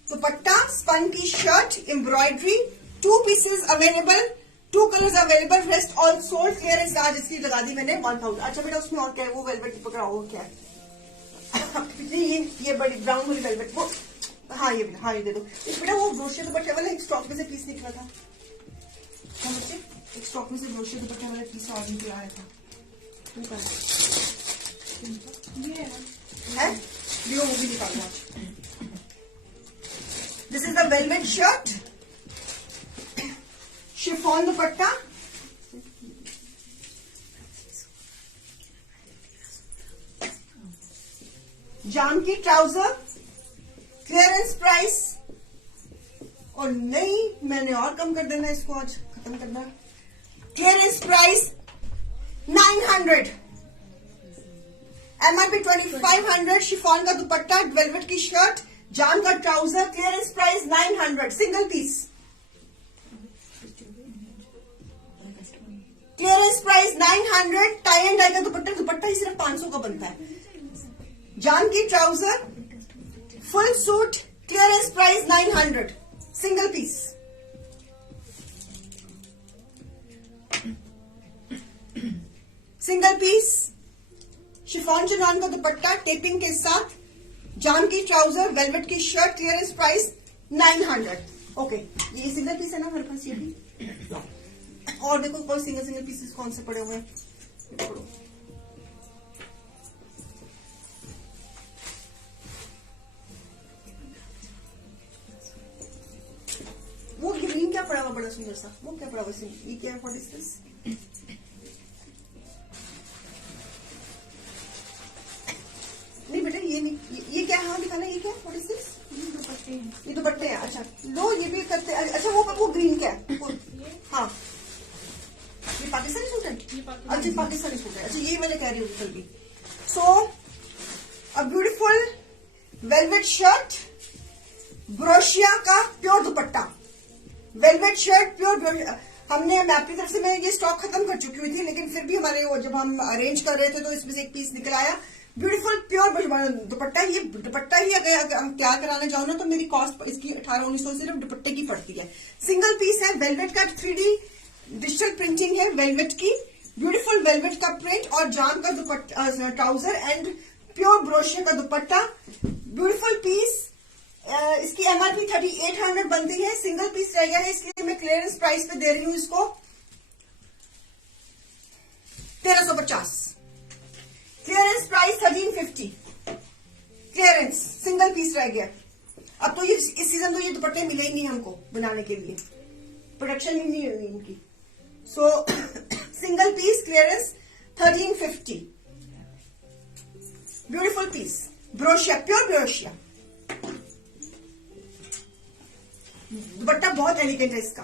दुपट्टा, स्पन की shirt, embroidery, 2 pieces available, 2 colours available, rest all sold. Clearance आज इसकी लगा दी मैंने 1000। अच्छा बेटा उसमें और क्या है? वो वेलवेट पकड़ाओ क्या है? ये बड़ी ब्राउन वाली वेलवेट, वो हाँ ये दे दो। इस बेटा वो ब्रोशे दुपट्टे वाला एक स्टॉक में से पीस निकला था, क्या बच्चे? एक स्टॉक में से ब्रोशे दुपट्टे वाला पीस ऑर्डर किया आया था, है लियो, वो भी निकालना। This is the velvet shirt, chiffon dupatta, जाम की ट्राउजर। क्लियरेंस प्राइस, और नहीं मैंने और कम कर देना, इसको आज खत्म करना। Clearance price 900। एमआरपी 2500। शिफॉन का दुपट्टा, वेलवेट की शर्ट, जाम का trouser. Clearance price 900। Single piece. Clearance price 900। Tie and dye का दुपट्टा ही सिर्फ 500 का बनता है। जाम की trouser, full suit. Clearance price 900 single piece. Single piece chiffon chinon का दुपट्टा टेपिंग के साथ, जाम की ट्राउजर, वेलवेट की शर्ट, क्लियरेंस प्राइस 900। ओके, ये सिंगल पीस है ना हमारे पास ये भी। और देखो कौन सिंगल पीसेस कौन से पड़े हुए हैं, पकड़ो। वो ग्रीन क्या पड़ा हुआ बड़ा सुंदर सा, वो क्या पड़ा हुआ, ये क्या है, व्हाट इज दिस? नहीं बेटा ये नहीं, ये क्या है, हाँ दिखाना, ये क्या है, व्हाट इज दिस? ये दुपट्टे हैं। अच्छा लो, ये भी करते हैं। अच्छा वो ग्रीन क्या है? हाँ ये पाकिस्तानी सूट है। अच्छा पाकिस्तानी सूट है। अच्छा ये मैंने कह रही हूँ कल भी। सो अ ब्यूटीफुल वेलवेट शर्ट, ब्रोशिया का प्योर दुपट्टा, वेलवेट शर्ट प्योर। हमने मैं अपनी तरफ से मैं ये स्टॉक खत्म कर चुकी हुई थी, लेकिन फिर भी हमारे वो जब हम अरेंज कर रहे थे तो इसमें से एक पीस निकल आया। ब्यूटीफुल प्योर दुपट्टा। ये दुपट्टा ही अगर तैयार कराने जाओ ना तो मेरी कॉस्ट इसकी 1800-1900 सिर्फ दुपट्टे की पड़ती है। सिंगल पीस है, वेलवेट का 3D डिजिटल प्रिंटिंग है वेलवेट की, ब्यूटीफुल वेलवेट का प्रिंट और जाम का दुपट्टा ट्राउजर एंड प्योर ब्रोशिया का दुपट्टा, ब्यूटीफुल पीस। इसकी एमआरपी 3800 बनती है, सिंगल पीस रह गया है, इसलिए मैं क्लियरेंस प्राइस पे दे रही हूँ इसको 1350। Clearance price 1350, clearance, single piece रह गया। अब तो ये इस सीजन तो ये दुपट्टे मिले ही नहीं हमको बनाने के लिए, प्रोडक्शन ही नहीं हुई इनकी। So single piece clearance 1350, beautiful piece, ब्रोशिया, प्योर ब्रोशिया। दुपट्टा बहुत एलिगेंट है इसका।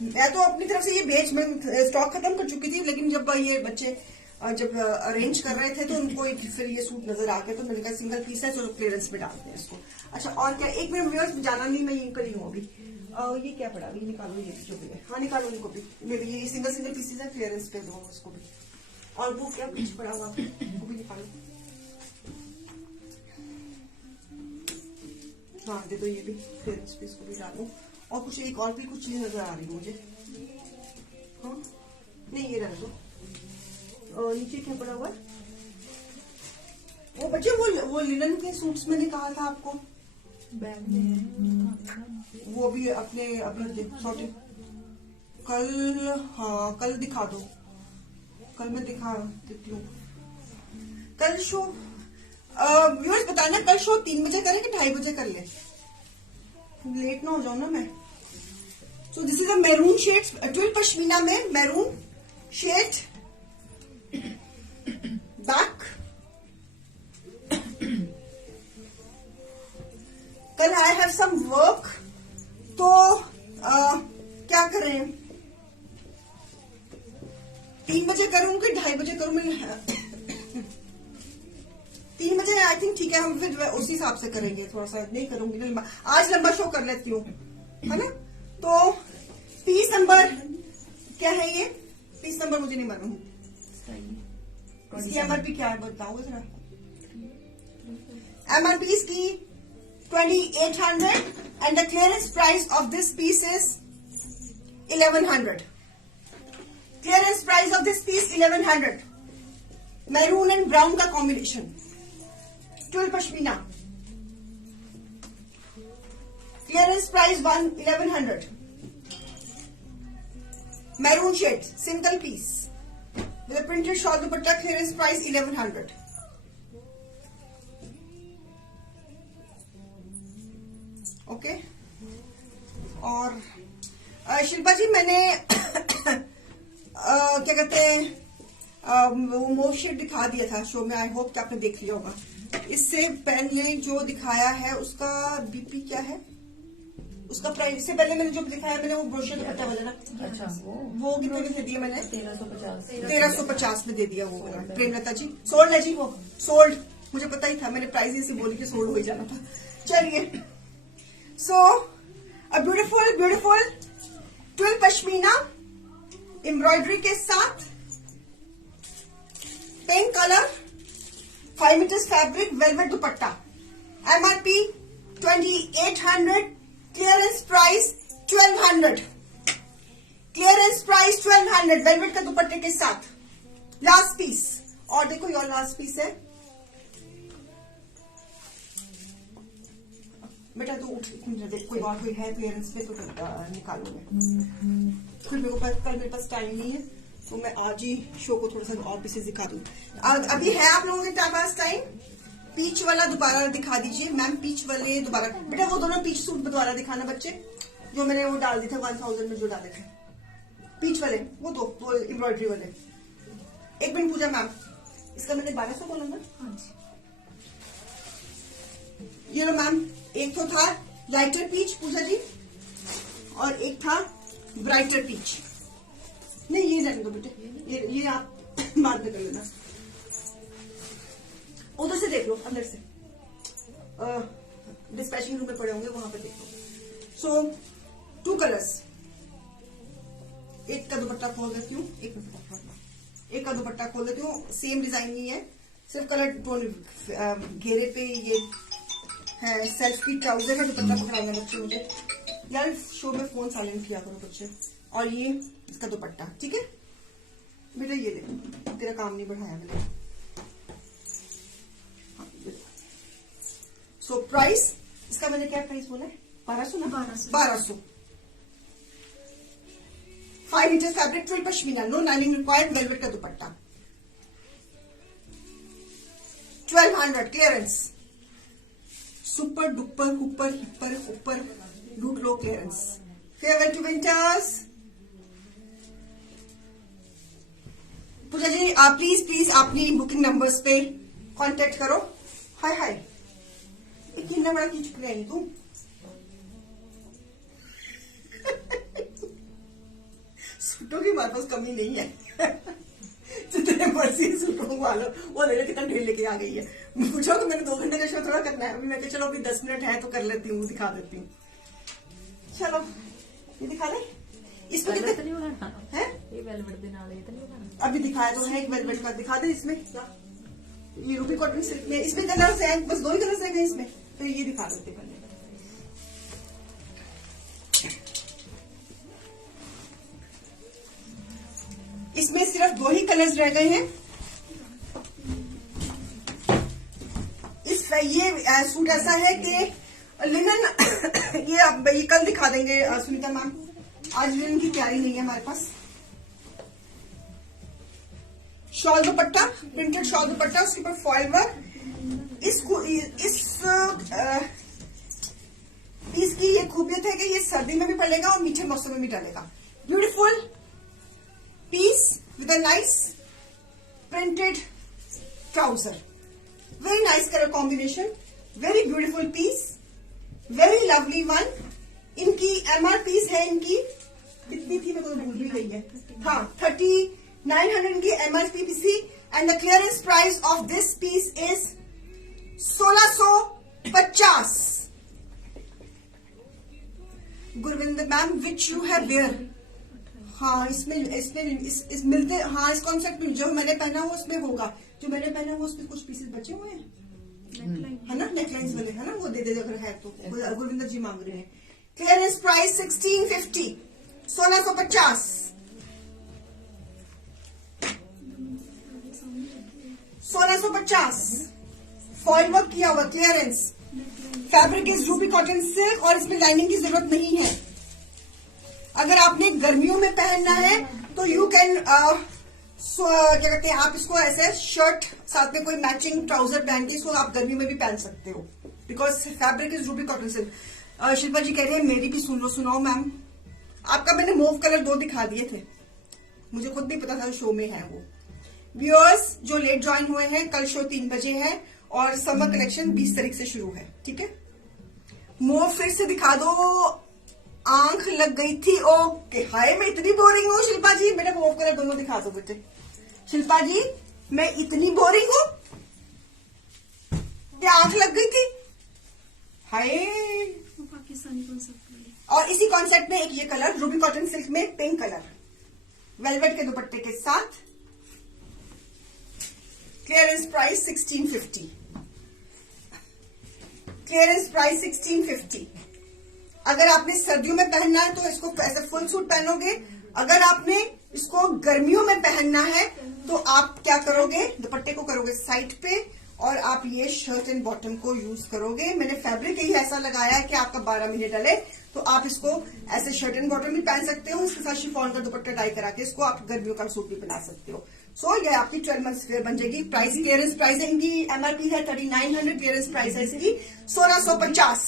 मैं तो अपनी तरफ से ये मैं स्टॉक खत्म कर चुकी थी, लेकिन जब ये बच्चे जब अरेंज कर रहे थे तो उनको फिर ये सूट नजर आ गया, तो मैंने कहा सिंगल पीस है तो क्लियरेंस में डालते हैं इसको। अच्छा और क्या, एक मिनट व्यूअर्स जाना नहीं, मैं यहीं पर ही हूँ अभी। ये क्या पड़ा, ये निकालो, ये भी जो भी है, हाँ निकालो इनको भी, मेरे ये सिंगल पीसेस है, क्लियरेंस पे दो उसको भी। और वो क्या कुछ पड़ा हुआ वो भी निकालो, हाँ दे दो ये भी, क्लियरेंस पे इसको भी डालो। और कुछ एक और भी कुछ चीज नजर आ रही है मुझे, हाँ नहीं ये रहने दो। और नीचे क्या पड़ा हुआ है, वो बच्चे वो लिनन के सूट्स मैंने कहा था आपको, बैग में वो भी अपने अभी सॉरी कल, हाँ कल दिखा दो, कल मैं दिखा देती हूँ। कल शो व्यूअर्स बताना, कल शो 3 बजे करें कि 2:30 बजे कर ले, लेट ना हो जाऊं ना मैं। So this is a maroon shade, twill pashmina में मैरून शेड, बैक। कल आई हैव सम वर्क, तो क्या करें, 3 बजे करूं कि 2:30 बजे करूं मैं? 3 बजे आई थिंक ठीक है, हम फिर उसी हिसाब से करेंगे, थोड़ा सा नहीं करूंगी लंबा, आज लंबा शो कर लेती हूँ, है ना। तो पीस नंबर क्या है, ये पीस नंबर मुझे नहीं मालूम, इसकी एमआरपी क्या है बताओ जरा। एमआरपी इसकी 2800 and the clearance price of this piece is 1100। Clearance price of this piece 1100, maroon and brown का combination, twill pashmina, clearance price 1100, maroon shade, single piece with a printed shawl dupatta, clearance price 1100. Okay और शिल्पा जी मैंने क्या कहते हैं वो mauve shade दिखा दिया था शो में, आई होप कि आपने देख लिया होगा। इससे पहले जो दिखाया है उसका बीपी क्या है, उसका प्राइस, इससे पहले मैंने जो दिखाया मैंने वो ब्रोशर दुपट्टा वाला ना, अच्छा वो कितने में दे दिया मैंने? 1350 में दे दिया वो वाला। प्रेमलता जी सोल्ड है जी, वो सोल्ड, मुझे पता ही था, मैंने प्राइस ऐसे बोली कि सोल्ड हो ही जाना था। चलिए, so a beautiful beautiful twill pashmina embroidery के साथ, pink colour, 5 metres fabric, velvet dupatta, MRP 2800, clearance price 1200, clearance price 1200 velvet का दुपट्टे के साथ। लास्ट पीस, और देखो ये लास्ट पीस है बेटा। तो उठ कोई बात हुई है क्लियरेंस में तो निकालूंगा। फिर मेरे को कल मेरे पास टाइम नहीं है तो मैं आज ही शो को थोड़ा सा और पीसेस दिखा दूँ। अभी है आप लोगों के पास टाइम? पीच वाला दोबारा दिखा दीजिए मैम, पीच वाले दोबारा। बेटा वो दोनों पीच सूट दोबारा दिखाना बच्चे, जो मैंने वो डाल दिए थे 1000 में जो डाले थे पीच वाले, वो दो एम्ब्रॉयडरी वाले। एक मिनट पूजा मैम, इसका मैंने 1200 बोला ना? ये लो मैम, एक तो था लाइटर पीच पूजा जी और एक था ब्राइटर पीच। नहीं ये रहने दो बेटे, ये आप बाद में कर लेना। उधर से देख लो, अंदर से डिस्पैचिंग रूम में पड़े होंगे वहां पे देख लो। सो 2 कलर्स, एक का दुपट्टा खोल देती हूँ, एक का दुपट्टा खोल देती हूँ। सेम डिजाइन नहीं है, सिर्फ कलर टोन घेरे पे ये है। सेल्फ की ट्राउजर का दुपट्टा पकड़ाना बच्चे मुझे यार, शो में फोन साइलेंट किया करो बच्चे। और ये इसका दुपट्टा, ठीक है बेटा? ये देखो तेरा काम नहीं बढ़ाया मैंने। सो प्राइस इसका मैंने क्या प्राइस बोला है? 1200 ना? 1200। 5 metre fabric, twill pashmina, no lining required, velvet का दुपट्टा। 1200 क्लियरेंस। सुपर डुपर हुपर हिपर ऊपर लूट लो clearance. Farewell to winters. Pooja ji please please अपनी बुकिंग नंबर्स पे कांटेक्ट करो। हाय हाय, कितना बड़ा की चुक रही तू? सूटों की हमारे पास कमी नहीं है। जितने मर्जी सूटों को वालो, वो देखो कितना ढेर लेके आ गई है। पूछो कि मैंने 2 घंटे का शो थोड़ा करना है। अभी मैं चलो अभी 10 मिनट है तो कर लेती हूँ, दिखा देती हूँ। चलो ये दिखा दे। इसमें कितने है? ये वेलवेट दे नाल ये तो नहीं बनाना। अभी दिखाया तो है, एक वेलवेट का दिखा दे। इसमें क्या ये रूबी कॉटन सिल्क में, इसमें कलर्स हैं, बस 2 ही कलर्स हैं इसमें, तो ये दिखा देते पहले। इसमें सिर्फ 2 ही कलर्स रह गए हैं। ये सूट ऐसा है कि लिनन ये कल दिखा देंगे सुनीता मैम, आज लिनन की तैयारी नहीं है हमारे पास। Shawl dupatta, printed shawl dupatta, उसके ऊपर फॉइल वर्क। इसकी ये खूबियत है कि ये सर्दी में भी पड़ेगा और मीठे मौसम में भी डालेगा। Beautiful piece with a nice printed trouser, very nice colour combination, very beautiful piece, very lovely one. इनकी एमआरपीस है, इनकी कितनी थी मेरे को भूल भी गई है। हाँ 3900 की MRP and the clearance price of this piece is 1650। Gurvinder ma'am which you have wear. हाँ इसमें इस मिलते, हाँ इस कॉन्सेप्ट में जो मैंने पहना हुआ उसमें होगा, जो मैंने पहना हुआ उसमें कुछ पीसेस बचे हुए हैं है ना, नेकलाइंस वाले है ना, वो दे दे अगर है तो। गुरविंदर जी मांग रहे हैं। Clearance price 1650, 1650, 1650। फॉइल वर्क किया हुआ clearance. Fabric is ruby cotton silk और इसमें लाइनिंग की जरूरत नहीं है। अगर आपने गर्मियों में पहनना है तो यू कैन क्या कहते हैं, आप इसको ऐसे शर्ट साथ में कोई मैचिंग ट्राउजर पहन के इसको आप गर्मियों में भी पहन सकते हो, because fabric is ruby cotton silk. Shilpa ji कह रहे हैं मेरी भी सुन लो, सुनाओ मैम। आपका मैंने मूव कलर 2 दिखा दिए थे, मुझे खुद नहीं पता था शो में है वो। व्यूअर्स जो लेट ज्वाइन हुए हैं, कल शो 3 बजे है और समर कलेक्शन 20 तारीख से शुरू है, ठीक है। मूव फिर से दिखा दो, आंख लग गई थी। ओके, हाय मैं इतनी बोरिंग हूँ शिल्पा जी, मेरे मूव कलर दोनों दिखा दो बेटे। शिल्पा जी मैं इतनी बोरिंग हूँ, क्या आंख लग गई थी? हाय पाकिस्तानी कॉन्सेप्ट। और इसी कॉन्सेप्ट में एक ये कलर रूबी कॉटन सिल्क में पिंक कलर, वेलवेट के दुपट्टे के साथ। Clearance price 1650। Clearance price 1650। अगर आपने सर्दियों में पहनना है तो इसको ऐसे फुल सूट पहनोगे। अगर आपने इसको गर्मियों में पहनना है तो आप क्या करोगे, दुपट्टे को करोगे साइड पे और आप ये शर्ट एंड बॉटम को यूज करोगे। मैंने फैब्रिक ही ऐसा लगाया है कि आपका 12 महीने डले, तो आप इसको ऐसे शर्ट एंड बॉटम भी पहन सकते हो। इसके साथ शिफॉन का दुपट्टा टाई करा के इसको आप गर्मियों का सूट भी बना सकते हो। सो ये आपकी 12 मंथ्स वेयर बन जाएगी। प्राइस क्लियरेंस प्राइस है इनकी, एमआरपी है 3900, क्लियरेंस प्राइस है इसकी 1650।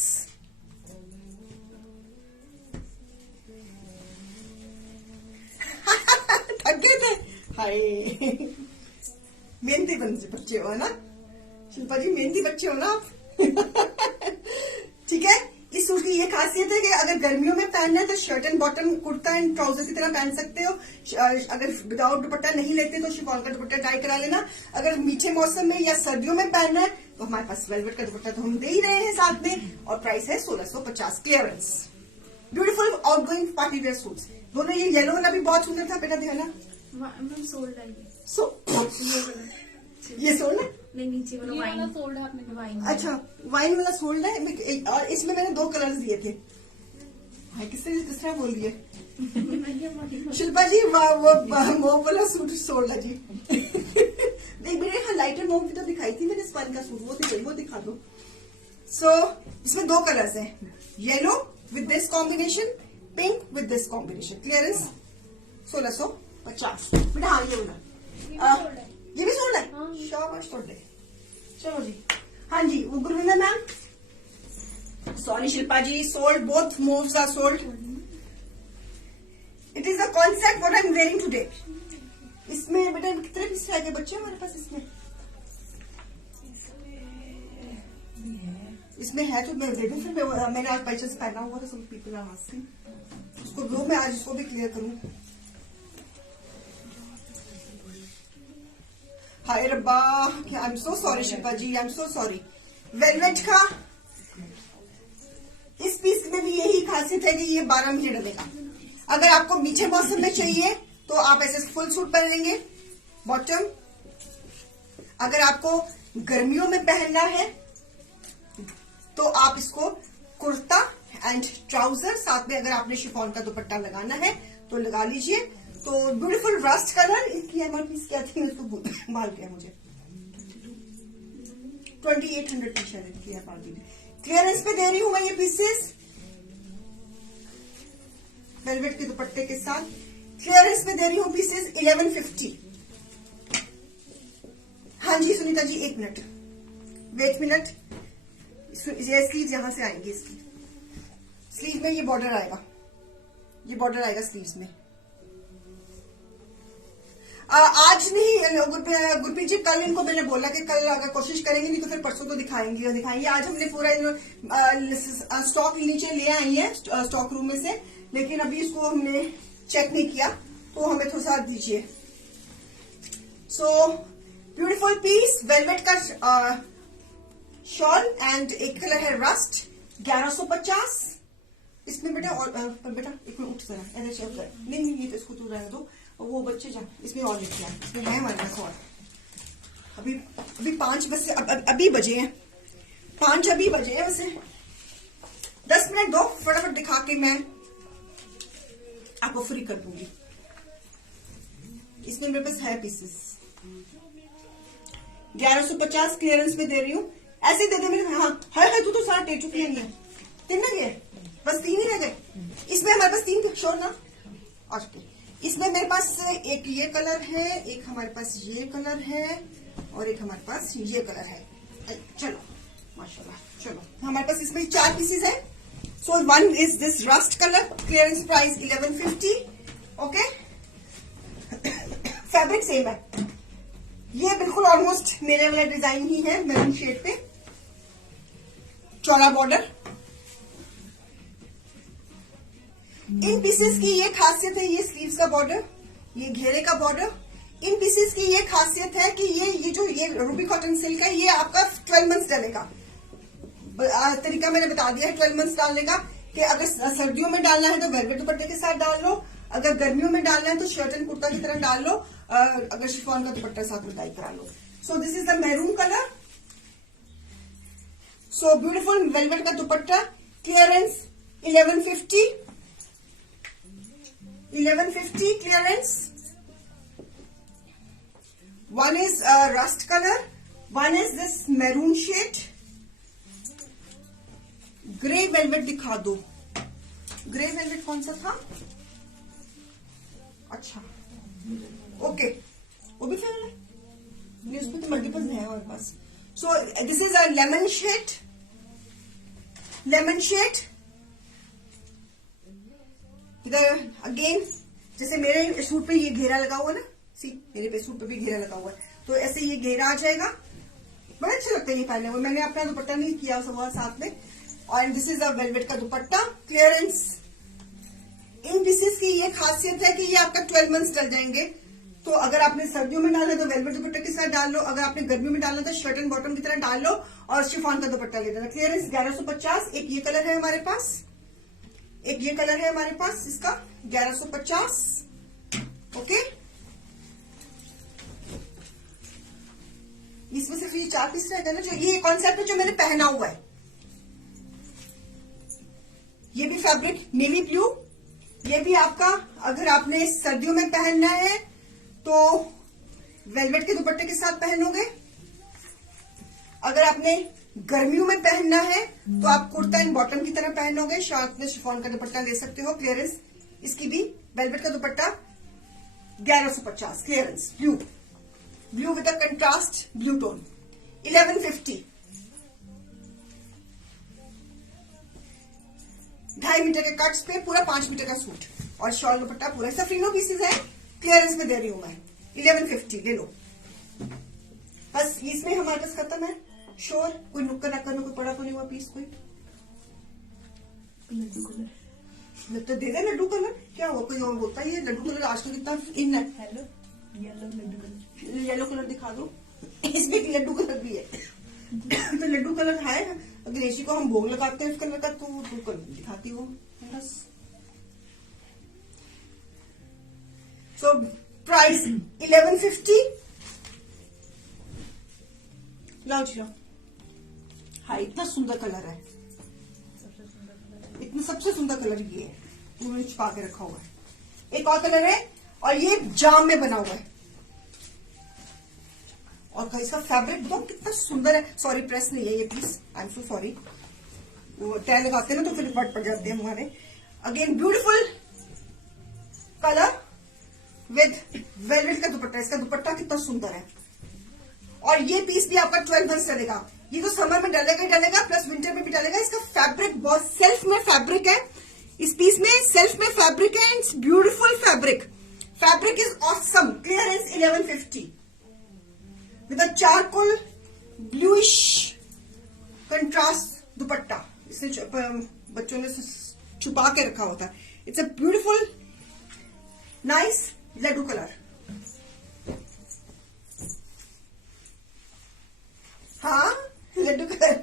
थक गए थे, हाय मेहनती बच्चे हो ना शिल्पा जी, मेहनती बच्चे हो ना आप। ठीक है, इस सूट की ये खासियत है कि अगर गर्मियों में पहनना है तो shirt and bottom kurta and trouser की तरह पहन सकते हो। अगर विदाउट दुपट्टा नहीं लेते तो शिफॉन का दुपट्टा ट्राई करा लेना। अगर मीठे मौसम में या सर्दियों में पहनना है तो हमारे पास वेलवेट का दुपट्टा तो हम दे ही रहे हैं साथ में, और प्राइस है 1650 clearance. Beautiful outgoing party wear suits दोनों। ये येलो वाला भी बहुत सुंदर था बेटा, ध्यान मैम सोल्ड है ये। ये सोल्ड है, नहीं नीचे वाला वाइन सोल्ड है आपने, वाइन। अच्छा वाइन वाला सोल्ड है, और इसमें मैंने 2 कलर्स दिए थे। हाय किसने तीसरा बोल दिया शिल्पा जी, वो वाला सूट सोल्ड है जी। नहीं मेरे यहाँ लाइटर मोव भी तो दिखाई थी मैंने, स्पन का सूट वो दिखा दो। सो इसमें 2 कलर्स हैं, yellow with this combination, pink with this combination. Clearance 1650 बेटा। हाँ ये वाला ये भी सोल्ड है, शाबाश सोल्ड है। चलो जी, हाँ जी वो Gurvinder ma'am, sorry Shilpa ji, sold, both mauves are sold. It is the concept what I am wearing today. इसमें बेटा कितने पीस रह गए बच्चे हमारे पास? इसमें है तो मैं दे दूं फिर। मैंने आज बाई चांस पहना हुआ था, सब पीपल आर आस्किंग उसको दो, मैं आज इसको भी क्लियर करूं। हाय रब्बा, I am so sorry Shilpa ji, I am so sorry. Velvet का इस पीस में भी यही खासियत है कि ये 12 महीने डलेगा। अगर आपको मीठे मौसम में चाहिए तो आप ऐसे फुल सूट पहन लेंगे बॉटम। अगर आपको गर्मियों में पहनना है तो आप इसको कुर्ता एंड ट्राउजर, साथ में अगर आपने शिफॉन का दुपट्टा लगाना है तो लगा लीजिए। तो ब्यूटीफुल रस्ट कलर, इसकी एमआरपी क्या थी उसको माल गया मुझे, 2800 की शायद इसकी एमआरपी। क्लियरेंस पे दे रही हूं मैं ये पीसेस वेलवेट के दुपट्टे के साथ। क्लियरेंस पे दे रही हूं पीसेस 1150। हाँ जी Sunita ji, 1 minute wait minute. ये स्लीव यहां से आएंगी, इसकी स्लीव में ये बॉर्डर आएगा, ये बॉर्डर आएगा स्लीव्स में। आज नहीं गुरप्रीत जी, कल इनको मैंने बोला कि कल अगर कोशिश करेंगे, नहीं तो फिर परसों तो दिखाएंगे। आज हमने पूरा स्टॉक नीचे ले आई है स्टॉक रूम में से, लेकिन अभी इसको हमने चेक नहीं किया, तो हमें थोड़ा सा दीजिए। सो ब्यूटीफुल पीस, वेलवेट का शॉल एंड एक कलर है रस्ट, 1150। इसमें बेटा और बेटा एक मिनट उठ जरा, नहीं ये तो इसको तो रहने दो, वो बच्चे जा इसमें और लेके आए, इसमें है हमारे पास और। अभी 5 बजे अभी बजे हैं, 5 अभी बजे हैं वैसे। 10 मिनट दो, फटाफट दिखा के मैं आपको फ्री कर दूंगी। इसमें मेरे पास है पीसेस 1150 क्लियरेंस में दे रही हूँ। ऐसे दे दे मेरे। हाँ है तू तो सारा टेक चुकी है, नहीं है 3 रह गए, बस 3 ही रह गए। इसमें हमारे पास 3 श्योर ना। ओके, इसमें मेरे पास एक ये कलर है, एक हमारे पास ये कलर है, और एक हमारे पास ये कलर है। चलो माशाल्लाह, चलो हमारे पास इसमें 4 पीसेस है। सो 1 is this rust colour, clearance price 1150। Okay, fabric same है, ये बिल्कुल ऑलमोस्ट मेरे वाला डिजाइन ही है, मैरून शेड पे, चौड़ा बॉर्डर। इन पीसेस की ये खासियत है, ये स्लीव्स का बॉर्डर, ये घेरे का बॉर्डर। इन पीसेस की ये खासियत है कि ये रूबी कॉटन सिल्क है, ये आपका 12 मंथ्स डलेगा। तरीका मैंने बता दिया है 12 मंथ्स डालने का, कि अगर सर्दियों में डालना है तो वेलवेट दुपट्टे के साथ डाल लो, अगर गर्मियों में डालना है तो शर्ट एंड कुर्ता की तरह डाल लो, अगर शिफॉन का दुपट्टा साथ में डाई करा लो। So this is the maroon colour. So beautiful velvet का दुपट्टा, clearance 1150, 1150 clearance. One is rust color, one is this maroon shade. Grey velvet दिखा दो. ग्रे वेलवेट कौन सा था? अच्छा, ओके, वो भी फेवरेट है. उसमें तो मल्टीपल है हमारे पास. So this is a lemon shade. Lemon shade इधर अगेन, जैसे मेरे सूट पे ये घेरा लगा हुआ ना, सी मेरे पे सूट पे भी घेरा लगा हुआ है, तो ऐसे ये घेरा आ जाएगा. बड़ा अच्छा लगता है ये पहनने में. मैंने अपना दुपट्टा नहीं किया हुआ साथ में. और दिस इज अ वेलवेट का दुपट्टा, क्लियरेंस. इन पीसेस की ये खासियत है कि ये आपका 12 मंथ्स चल जाएंगे. तो अगर आपने सर्दियों में डालना है तो वेलवेट दुपट्टे के साथ डाल लो, अगर आपने गर्मियों में डालना है तो शर्ट एंड बॉटम की तरह डाल लो और शिफॉन का दुपट्टा ले लेना. क्लियरेंस 1150. एक ये कलर है हमारे पास, एक ये कलर है हमारे पास, इसका 1150. ओके, इसमें सिर्फ ये 4 पीस रहेगा ना. जो ये कॉन्सेप्ट है जो मैंने पहना हुआ है, ये भी फैब्रिक नेवी ब्लू. ये भी आपका अगर आपने सर्दियों में पहनना है तो वेलवेट के दुपट्टे के साथ पहनोगे. अगर आपने गर्मियों में पहनना है तो आप कुर्ता एंड बॉटम की तरह पहनोगे. साथ में शिफॉन का दुपट्टा ले सकते हो. क्लियरेंस इसकी भी वेलवेट का dupatta 1150. Clearance blue, blue with a contrast blue tone, 1150. 2.5 metre के कट्स पे पूरा 5 मीटर का सूट और शॉल दुपट्टा पूरा. सफरीनो पीसेस है. क्लियरेंस में दे रही हूं मैं, 1150 ले लो. बस इसमें हमारे पास खत्म है. श्योर कोई नुक्कड़ नक्कर में कोई पड़ा तो नहीं हुआ पीस कोई? लड्डू कलर तो दे दे लड्डू कलर. क्या हुआ, कोई और बोलता है ये लड्डू कलर आजकल कितना इन है. Hello, yellow laddu colour. Yellow colour दिखा दो. इसमें भी लड्डू कलर भी है. तो लड्डू कलर है. अगर ऋषि को हम भोग लगाते हैं उस कलर का तो लड्डू कलर दिखाती हो बस. So price 1150. लाओ जी लाओ. हाँ, इतना सुंदर कलर है. सबसे सुंदर कलर. इतना सबसे सुंदर कलर ये है. उन्होंने छुपा के रखा हुआ है. एक और कलर है और ये जाम में बना हुआ है. और इसका फैब्रिक बहुत कितना सुंदर है. सॉरी प्रेस नहीं है ये piece, I am so sorry. वो तय लगाते हैं ना तो फिर फट पड़ जाते हैं हमारे. Again beautiful colour with velvet का दुपट्टा. इसका दुपट्टा कितना सुंदर है. और ये पीस भी आपका 12 मंथ्स चलेगा. ये तो समर में डलेगा ही डलेगा, प्लस विंटर में भी डलेगा. इसका फैब्रिक बहुत सेल्फ में फैब्रिक है. इस पीस में सेल्फ में फैब्रिक है. It's beautiful fabric. Fabric is awesome. Clearance 1150 with a charcoal bluish contrast dupatta. इसे बच्चों ने छुपा के रखा होता है. It's a beautiful nice laddu colour. हाँ, लड्डू कलर.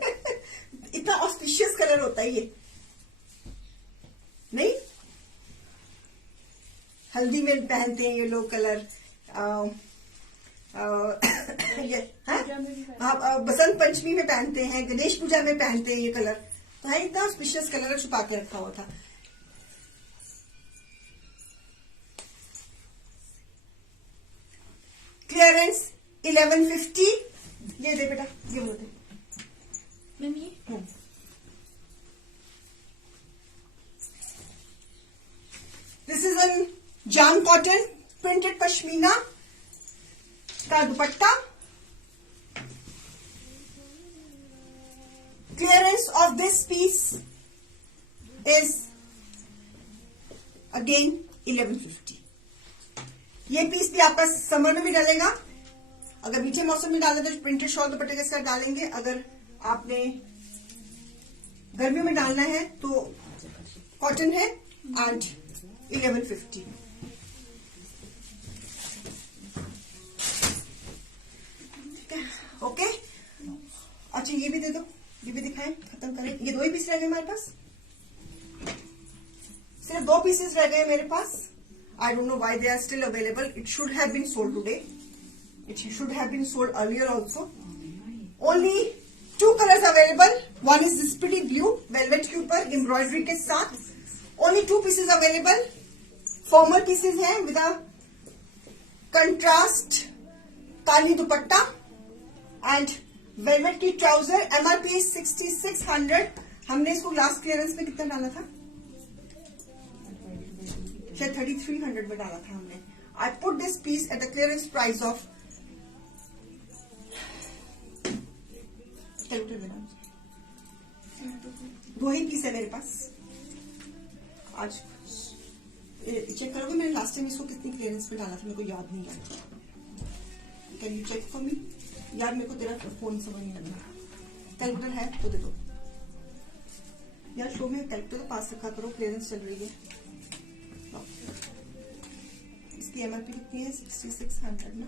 इतना ऑस्पिशियस कलर होता है ये नहीं. हल्दी में पहनते हैं ये लोग कलर. ये बसंत पंचमी में पहनते हैं, गणेश पूजा में पहनते हैं ये कलर. तो है इतना ऑस्पिशियस कलर छुपा के रखा हुआ था. क्लियरेंस 1150. ये दे बेटा, ये वो दे. मैम ये दिस इज एन जाम कॉटन प्रिंटेड पश्मीना का दुपट्टा. Clearance of this piece is again 1150. ये पीस भी आपका समर में भी डालेगा. अगर मीठे मौसम में डालें तो प्रिंटेड शॉल दुपट्टे के साथ डालेंगे. अगर आपने गर्मियों में डालना है तो कॉटन है एंड 1150. ओके. अच्छा ये भी दे दो, ये भी दिखाएं, खत्म करें. ये 2 ही पीस रह गए हमारे पास. सिर्फ 2 पीसेस रह गए मेरे पास. I don't know why they are still available. It should have been sold today. It should have been sold earlier also. Only 2 colors available. One is this pretty blue velvet के ऊपर embroidery के साथ. Only 2 pieces available. Formal pieces हैं with a contrast काली dupatta and velvet की trouser. MRP 6600. हमने इसको last clearance में कितना डाला था? शायद 3300 में डाला था हमने. I put this piece at the clearance price of 2 ही पीस है मेरे पास. आज चेक करोगे मैंने लास्ट टाइम इसको कितनी क्लियरेंस में डाला था? मेरे को याद नहीं है. Can you check for me? यार मेरे को तेरा फोन समझ नहीं लग रहा. कैलकुलेटर है तो दे दो यार. शो में कैलकुलेटर तो पास रखा करो. क्लियरेंस चल रही है. इसकी एमआरपी कितनी है? 6600 ना.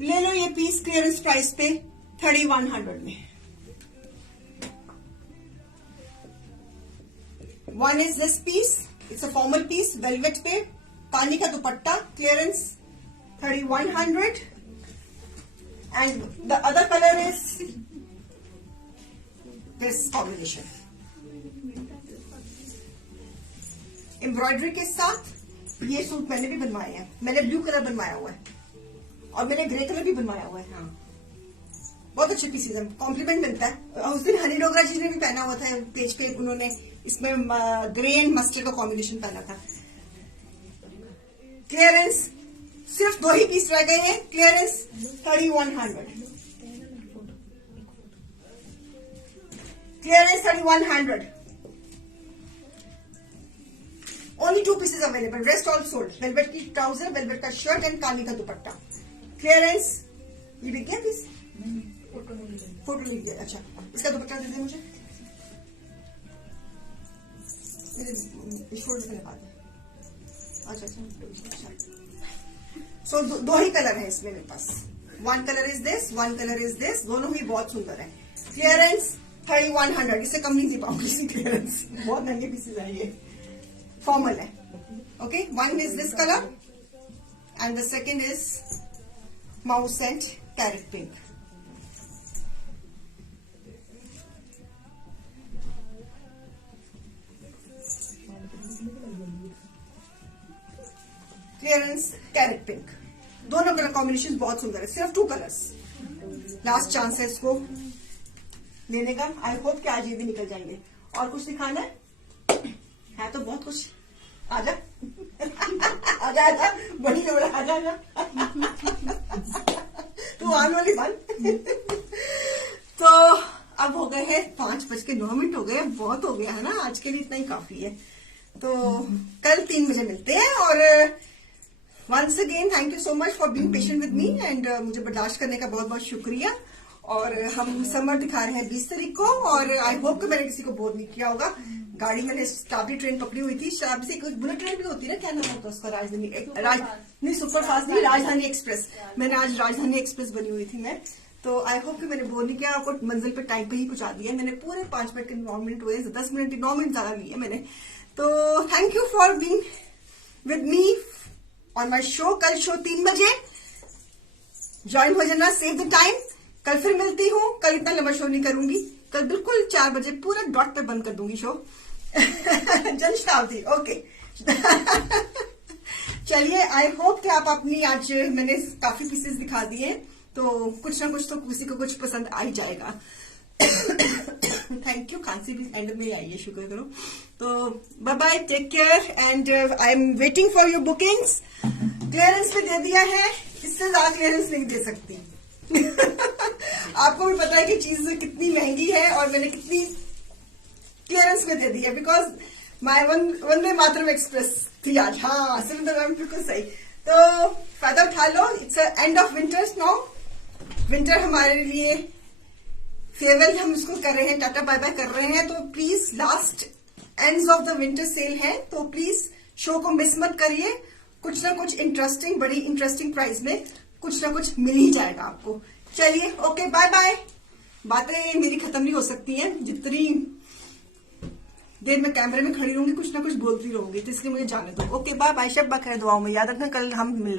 ले लो ये पीस क्लियरेंस प्राइस पे 3100 में. One is this piece. It's a formal piece velvet पे पानी का दुपट्टा. Clearance 3100 and the other colour is this combination. Embroidery के साथ ये सूट मैंने भी बनवाए हैं. मैंने ब्लू कलर बनवाया हुआ है और मैंने ग्रे कलर भी बनवाया हुआ है. हाँ बहुत अच्छे पीसेज है. कॉम्प्लीमेंट मिलता है. उस दिन हनी डोगरा जी ने भी पहना हुआ था पेज पे. उन्होंने इसमें ग्रे एंड मस्टर्ड का कॉम्बिनेशन पहना था. क्लियरेंस सिर्फ 2 ही पीस रह गए हैं. Clearance 3100. Clearance 3100. Only 2 pieces available. Rest all sold. Velvet की ट्राउजर, वेलवेट का शर्ट एंड काली का दुपट्टा. क्लियरेंस. ये भी क्या पीस? फोटो लिख दिया. अच्छा इसका दुपट्टा दे दे मुझे. शोल्डर पे लगा दे. अच्छा. सो 2 ही कलर है इसमें मेरे पास. One colour is this, one colour is this. दोनों ही बहुत सुंदर है. क्लियरेंस 3100. इससे कम नहीं दे पाऊंगी क्लियरेंस. बहुत महंगे पीसेज है ये. फॉर्मल है. Okay. One is this colour and the second is mouse and carrot pink. Clearance carrot pink. दोनों कलर कॉम्बिनेशन बहुत सुंदर है. सिर्फ 2 कलर्स. लास्ट चांस है इसको लेने का. आई होप कि आज ये भी निकल जाएंगे. और कुछ दिखाना है तो बहुत कुछ. आजा आजा आजा. बड़ी लोड़ा. आजा आजा. तू आने वाली बंद. तो अब हो गए हैं 5:09 हो गए. बहुत हो गया है ना. आज के लिए इतना ही काफी है. तो कल 3 बजे मिलते हैं. और once again thank you so much for being patient with me and मुझे बर्दाश्त करने का बहुत बहुत शुक्रिया. और हम समर दिखा रहे हैं 20 तारीख को. और आई होप कि मैंने किसी को बोर नहीं किया होगा. गाड़ी मैंने शताब्दी ट्रेन पकड़ी हुई थी. शताब्दी से कुछ बुलेट ट्रेन भी होती है ना. क्या नाम होता है उसका? राजधानी नहीं सुपर फास्ट नहीं. राजधानी एक्सप्रेस. मैंने आज राजधानी एक्सप्रेस बनी हुई थी मैं. तो आई होप कि मैंने बोर नहीं किया. आपको मंजिल पे टाइम पे ही पहुंचा दिया. मैंने पूरे 5 मिनट के 9 मिनट हुए. 10 मिनट 9 मिनट ज्यादा लिए मैंने. तो thank you for being with me on my show. कल शो 3 बजे ज्वाइन हो जाना. Save the time. कल फिर मिलती हूँ. कल इतना लंबा शो नहीं करूंगी. कल बिल्कुल 4 बजे पूरा डॉट पे बंद कर दूंगी शो. जन शताब्दी. ओके. चलिए आई होप कि आप अपनी आज मैंने काफी पीसेस दिखा दिए. तो कुछ ना कुछ तो किसी को कुछ पसंद आ ही जाएगा. Thank you. खांसी भी एंड में आई है. शुक्र करो. तो bye bye. Take care and I am waiting for your bookings. Clearance पे दे दिया है. इससे ज्यादा क्लियरेंस नहीं दे सकती. आपको भी पता है कि चीज कितनी महंगी है और मैंने कितनी क्लियरेंस में दे दी है. Because my Vande Mataram express थी आज. हाँ सिर्फ बिल्कुल सही. तो फायदा उठा लो. It's end of winters now. Winter हमारे लिए फेयरवेल हम इसको कर रहे हैं. टाटा बाय बाय कर रहे हैं. तो please last ends of the winter sale है. तो प्लीज शो को मिस मत करिए. कुछ ना कुछ इंटरेस्टिंग, बड़ी इंटरेस्टिंग प्राइस में कुछ ना कुछ मिल ही जाएगा आपको. चलिए ओके बाय बाय. बातें मेरी खत्म नहीं हो सकती हैं. जितनी देर में कैमरे में खड़ी रहूंगी कुछ ना कुछ बोलती रहूंगी. तो इसलिए मुझे जाने दो. Okay bye bye. शब बखैर. दुआओं में याद रखना. कल हम मिल